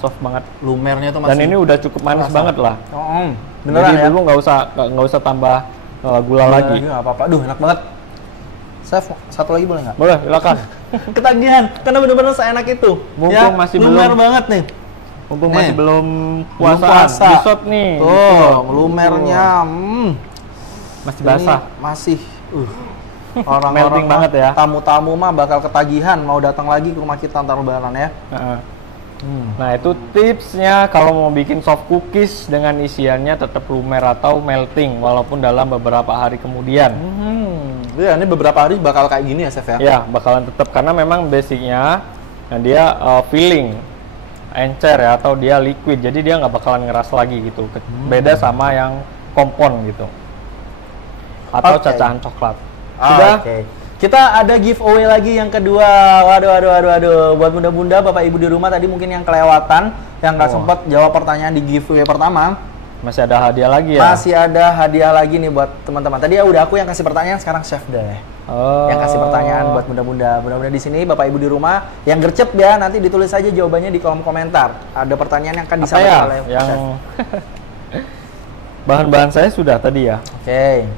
Soft banget. Lumernya tuh masih. Dan ini udah cukup manis terasa. banget lah. Beneran Jadi ya? dulu nggak usah tambah gula lagi. Nggak apa-apa. Aduh, enak banget. Chef, satu lagi boleh nggak? Boleh, silakan. Ketagihan, karena bener-bener seenak itu. Mumpung masih lumer belum- banget nih. Mumpung Nih. masih belum Belum puasa. Dessert nih. Tuh, Gitu. lumernya. Masih Ini basah. masih. Melting Orang-orang banget ya. Tamu-tamu mah bakal ketagihan mau datang lagi ke rumah kita ntar lebaran ya. Heeh. Nah, itu tipsnya kalau mau bikin soft cookies dengan isiannya tetap lumer atau melting walaupun dalam beberapa hari kemudian. Iya, ini beberapa hari bakal kayak gini ya, Chef ya? Ya, bakalan tetap karena memang basicnya, nah dia filling. encer ya, atau dia liquid, jadi dia nggak bakalan ngeras lagi gitu. Beda sama yang kompon gitu, atau cacahan coklat. Sudah. Kita ada giveaway lagi yang kedua. Waduh. Buat bunda-bunda, bapak ibu di rumah tadi mungkin yang kelewatan, yang nggak sempat jawab pertanyaan di giveaway pertama. Masih ada hadiah lagi ya? Masih ada hadiah lagi nih buat teman-teman. Tadi ya udah aku yang kasih pertanyaan, sekarang chef deh. Yang kasih pertanyaan buat bunda-bunda. Bunda-bunda di sini, bapak ibu di rumah, yang gercep ya, nanti ditulis aja jawabannya di kolom komentar. Ada pertanyaan yang akan disampaikan oleh chef. Bahan-bahan saya sudah tadi ya. Oke.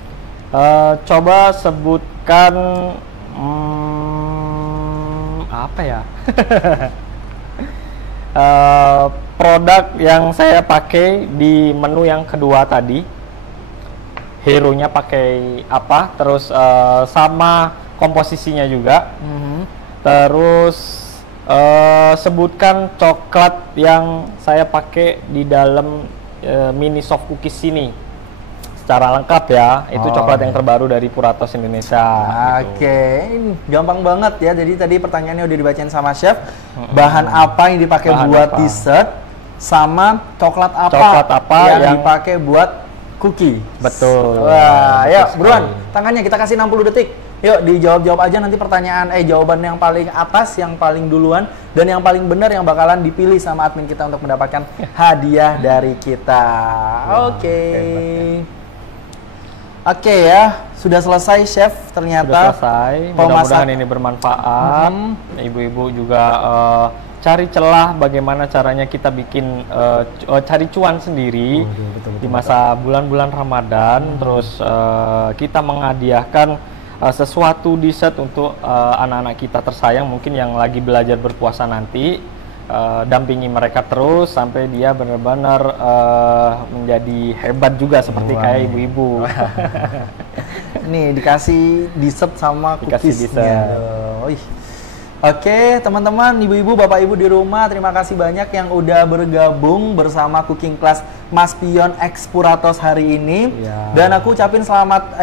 Coba sebutkan apa ya? Produk yang saya pakai di menu yang kedua tadi. Hero-nya pakai apa? Terus sama komposisinya juga. Terus sebutkan coklat yang saya pakai di dalam mini soft cookies ini. Secara lengkap ya, itu coklat yang terbaru dari Puratos Indonesia. Oke, ini gampang banget ya. Jadi tadi pertanyaannya udah dibacain sama chef. Bahan apa yang dipakai buat dessert, sama coklat apa yang dipakai buat cookie. Betul. Wah, yuk buruan, tangannya kita kasih 60 detik. Yuk dijawab-jawab aja nanti pertanyaan, jawaban yang paling atas, yang paling duluan, dan yang paling benar yang bakalan dipilih sama admin kita untuk mendapatkan hadiah dari kita. Oke ya, sudah selesai chef ternyata. Sudah selesai, mudah-mudahan ini bermanfaat. Ibu-ibu juga cari celah bagaimana caranya kita bikin, cari cuan sendiri di masa bulan-bulan Ramadan. Terus kita menghadiahkan sesuatu dessert untuk anak-anak kita tersayang, mungkin yang lagi belajar berpuasa nanti. Dampingi mereka terus sampai dia benar-benar menjadi hebat juga seperti kayak ibu-ibu. Nih dikasih dessert sama cookiesnya. Oke, teman-teman, ibu-ibu, bapak ibu di rumah, terima kasih banyak yang udah bergabung bersama cooking class Mas Pion X Puratos hari ini. Dan aku ucapin selamat,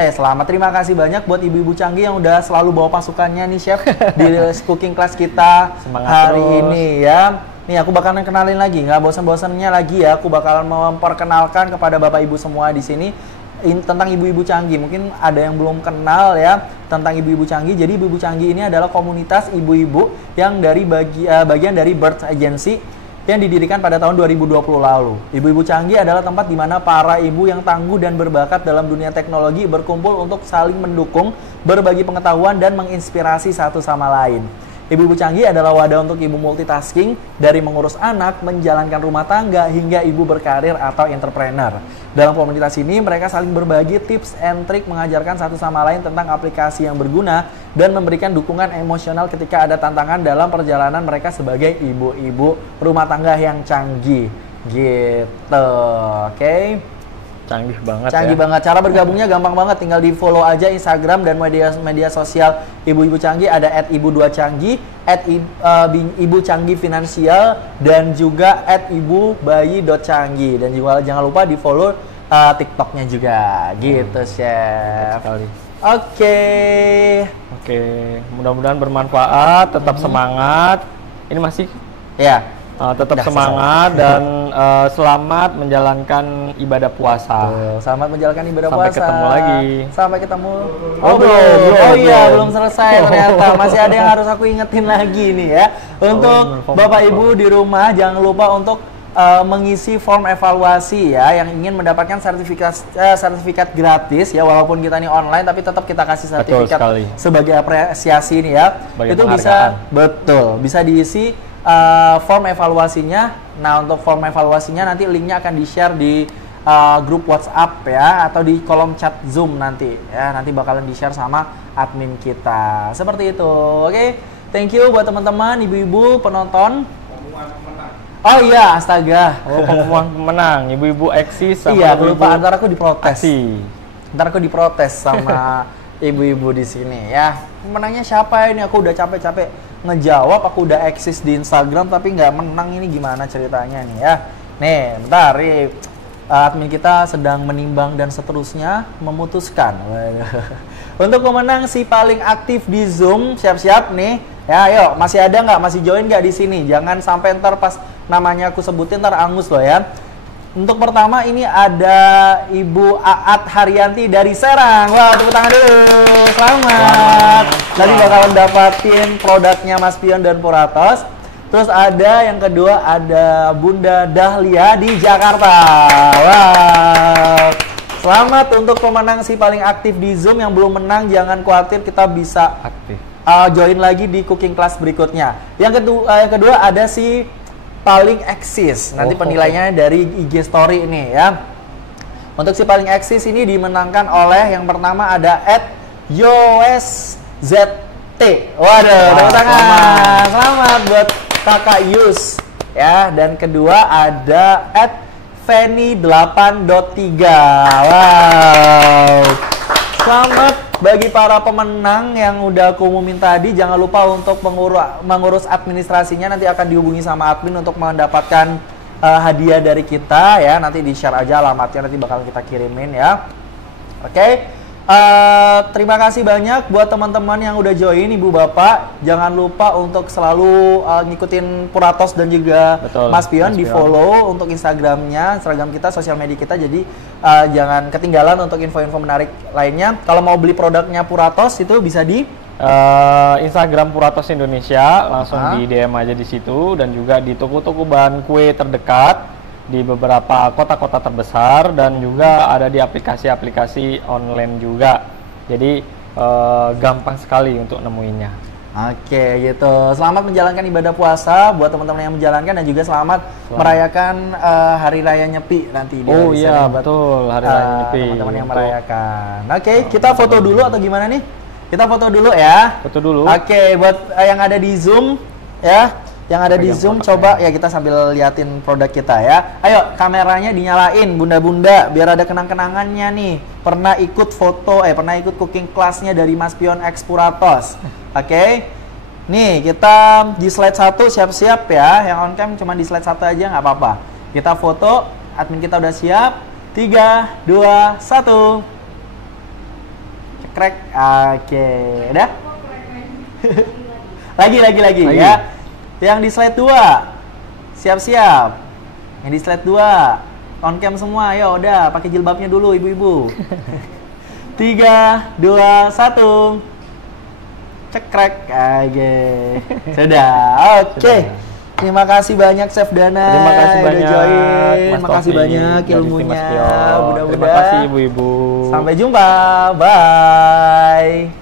terima kasih banyak buat ibu-ibu canggih yang udah selalu bawa pasukannya nih chef di cooking class kita hari ini ya. Nih aku bakalan kenalin lagi, nggak bosan-bosannya lagi ya. Aku bakalan memperkenalkan kepada bapak ibu semua di sini tentang ibu-ibu canggih. Mungkin ada yang belum kenal ya tentang ibu-ibu canggih. Jadi ibu-ibu canggih ini adalah komunitas ibu-ibu yang dari bagian dari Birth Agency yang didirikan pada tahun 2020 lalu. Ibu-ibu canggih adalah tempat di mana para ibu yang tangguh dan berbakat dalam dunia teknologi berkumpul untuk saling mendukung, berbagi pengetahuan dan menginspirasi satu sama lain. Ibu-ibu canggih adalah wadah untuk ibu multitasking, dari mengurus anak, menjalankan rumah tangga, hingga ibu berkarir atau entrepreneur. Dalam komunitas ini, mereka saling berbagi tips and trik, mengajarkan satu sama lain tentang aplikasi yang berguna, dan memberikan dukungan emosional ketika ada tantangan dalam perjalanan mereka sebagai ibu-ibu rumah tangga yang canggih. Gitu, oke? Canggih banget. Canggih banget. Cara bergabungnya gampang banget, tinggal di follow aja Instagram dan media sosial ibu-ibu canggih. Ada @ibu2canggih, @ibu-canggih finansial, dan juga @ibubayi.canggih. Dan juga jangan lupa di follow TikToknya juga. Gitu chef. Oke, mudah-mudahan bermanfaat. Tetap semangat. Ini masih ya. Tetap semangat dan selamat menjalankan ibadah puasa. Selamat menjalankan ibadah puasa. Sampai ketemu lagi. Sampai ketemu. Belum selesai ternyata. Masih ada yang harus aku ingetin lagi nih ya. Untuk bapak ibu di rumah, jangan lupa untuk mengisi form evaluasi ya, yang ingin mendapatkan sertifikat gratis ya, walaupun kita ini online tapi tetap kita kasih sertifikat sebagai apresiasi nih ya. Itu bisa diisi form evaluasinya. Nah, untuk form evaluasinya nanti linknya akan di-share di grup WhatsApp ya, atau di kolom chat Zoom nanti ya. Nanti bakalan di-share sama admin kita. Seperti itu. Oke. Thank you buat teman-teman, ibu-ibu penonton. Oh iya, astaga. Pengumuman pemenang, ibu-ibu eksis sama aku lupa, ntar aku diprotes sama ibu-ibu di sini ya. Pemenangnya siapa ini? Aku udah capek-capek ngejawab, aku udah eksis di Instagram tapi nggak menang, ini gimana ceritanya nih ya. Nih, bentar, admin kita sedang menimbang dan seterusnya memutuskan. Untuk pemenang si paling aktif di Zoom, siap-siap nih. Ya, ayo, masih ada nggak? Masih join nggak di sini? Jangan sampai ntar pas namanya aku sebutin ntar angus loh ya. Untuk pertama ini ada Ibu Aat Haryanti dari Serang. Wah, tepuk tangan dulu. Selamat. Tadi bakalan dapatin produknya Mas Pion dan Puratos. Terus ada yang kedua ada Bunda Dahlia di Jakarta. Wow. Selamat untuk pemenang si paling aktif di Zoom. Yang belum menang jangan khawatir, kita bisa Aktif. join lagi di cooking class berikutnya. Yang kedua ada si paling eksis. Nanti penilaiannya dari IG story ini ya. Untuk si paling eksis ini dimenangkan oleh yang pertama ada @YosZT. Waduh, tepuk tangan. Selamat buat Kakak Yus ya. Dan kedua ada @Feni8.3. Wow. Selamat bagi para pemenang yang udah aku umumin tadi. Jangan lupa untuk mengurus administrasinya, nanti akan dihubungi sama admin untuk mendapatkan hadiah dari kita ya. Nanti di share aja alamatnya, nanti bakal kita kirimin ya. Oke. Terima kasih banyak buat teman-teman yang udah join, Ibu Bapak. Jangan lupa untuk selalu ngikutin Puratos dan juga Mas Pion, di follow untuk Instagram kita, sosial media kita. Jadi jangan ketinggalan untuk info-info menarik lainnya. Kalau mau beli produknya Puratos itu bisa di Instagram Puratos Indonesia, langsung di DM aja di situ, dan juga di toko-toko bahan kue terdekat di beberapa kota-kota terbesar, dan juga ada di aplikasi-aplikasi online juga. Jadi gampang sekali untuk nemuinnya. Oke, gitu. Selamat menjalankan ibadah puasa buat teman-teman yang menjalankan, dan juga selamat merayakan Hari Raya Nyepi nanti. Oh iya, betul, Hari Raya Nyepi. Teman-teman yang merayakan. Oke, kita foto dulu atau gimana nih? Kita foto dulu ya. Foto dulu. Oke, buat yang ada di Zoom ya. Yang ada di Zoom, coba ya kita sambil liatin produk kita ya. Ayo, kameranya dinyalain, bunda-bunda, biar ada kenang-kenangannya nih. Pernah ikut pernah ikut cooking classnya dari Mas Pion X Puratos. Oke. Nih, kita di slide 1 siap-siap ya. Yang on cam cuma di slide 1 aja, nggak apa-apa. Kita foto, admin kita udah siap. 3, 2, 1. Cekrek. Oke, udah? lagi ya. Yang di slide 2, siap-siap. Yang di slide 2, on cam semua, ayo udah, pakai jilbabnya dulu ibu-ibu. 3, 2, 1. Cekrek. Oke. Sudah, oke. Terima kasih banyak Chef Dana. Terima kasih banyak, join. Mas Terima kasih Taufik, banyak dari tim Mas ilmunya. Pion. Mudah-mudahan. Terima kasih ibu-ibu. Sampai jumpa. Bye.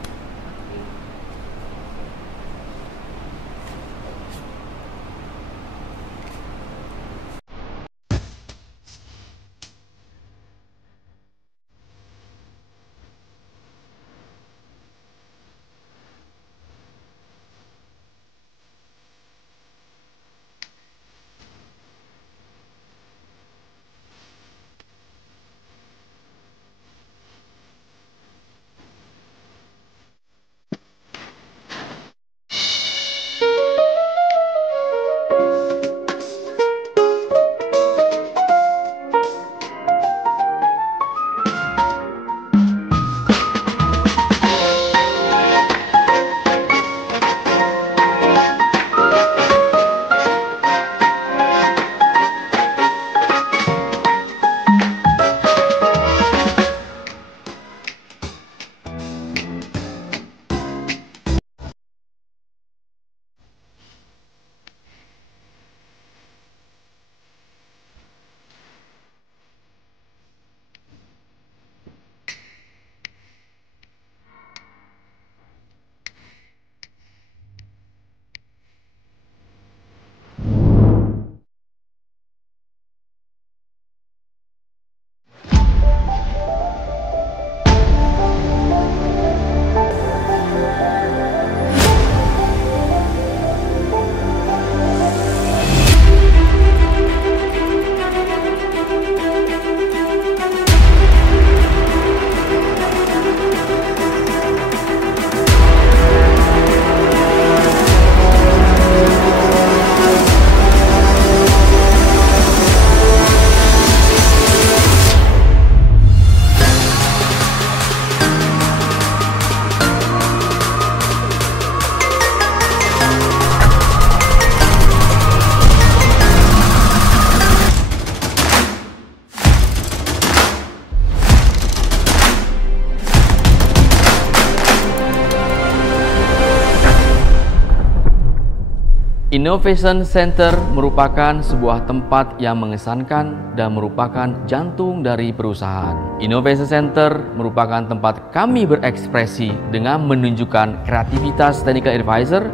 Innovation Center merupakan sebuah tempat yang mengesankan dan merupakan jantung dari perusahaan. Innovation Center merupakan tempat kami berekspresi dengan menunjukkan kreativitas technical advisor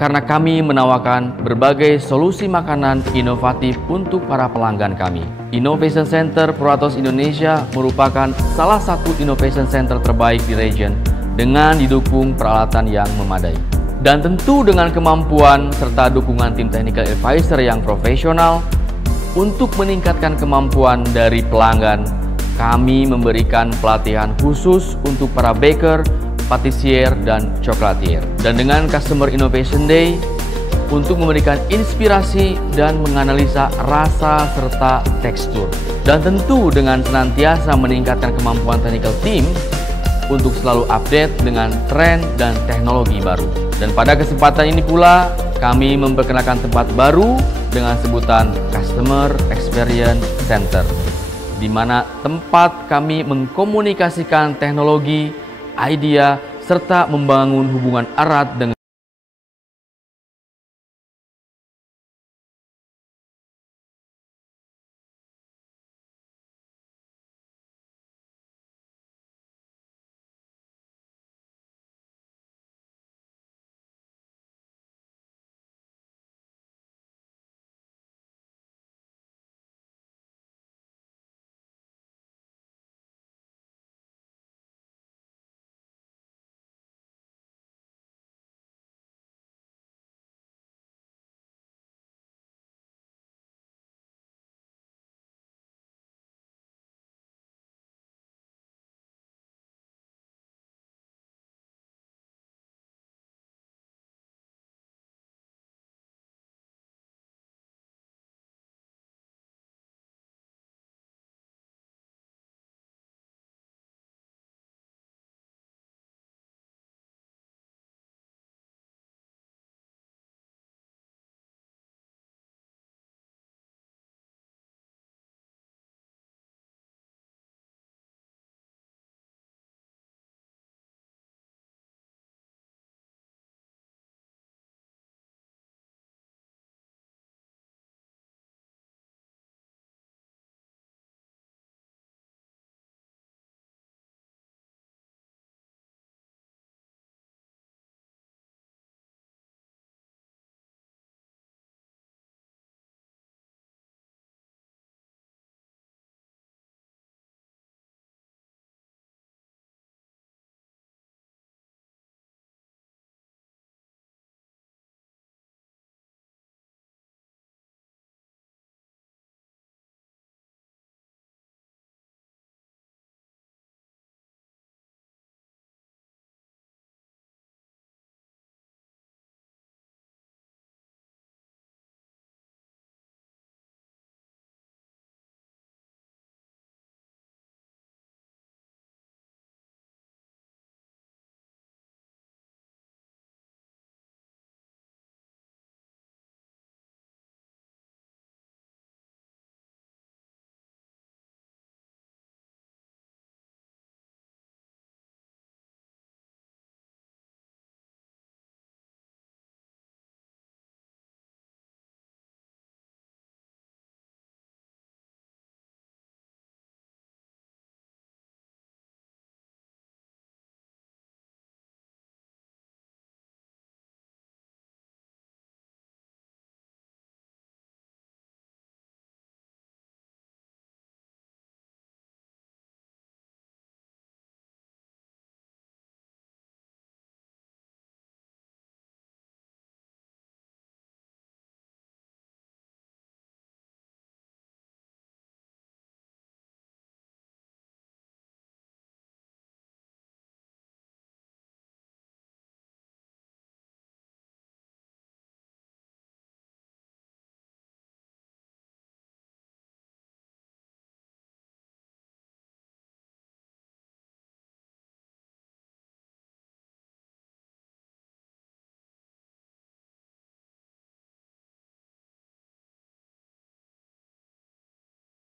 karena kami menawarkan berbagai solusi makanan inovatif untuk para pelanggan kami. Innovation Center Puratos Indonesia merupakan salah satu innovation center terbaik di region dengan didukung peralatan yang memadai. Dan tentu dengan kemampuan serta dukungan tim technical advisor yang profesional untuk meningkatkan kemampuan dari pelanggan, kami memberikan pelatihan khusus untuk para baker, patissier, dan chocolatier. Dan dengan Customer Innovation Day, untuk memberikan inspirasi dan menganalisa rasa serta tekstur. Dan tentu dengan senantiasa meningkatkan kemampuan technical team untuk selalu update dengan tren dan teknologi baru. Dan pada kesempatan ini pula, kami memperkenalkan tempat baru dengan sebutan Customer Experience Center, di mana tempat kami mengkomunikasikan teknologi, idea, serta membangun hubungan erat dengan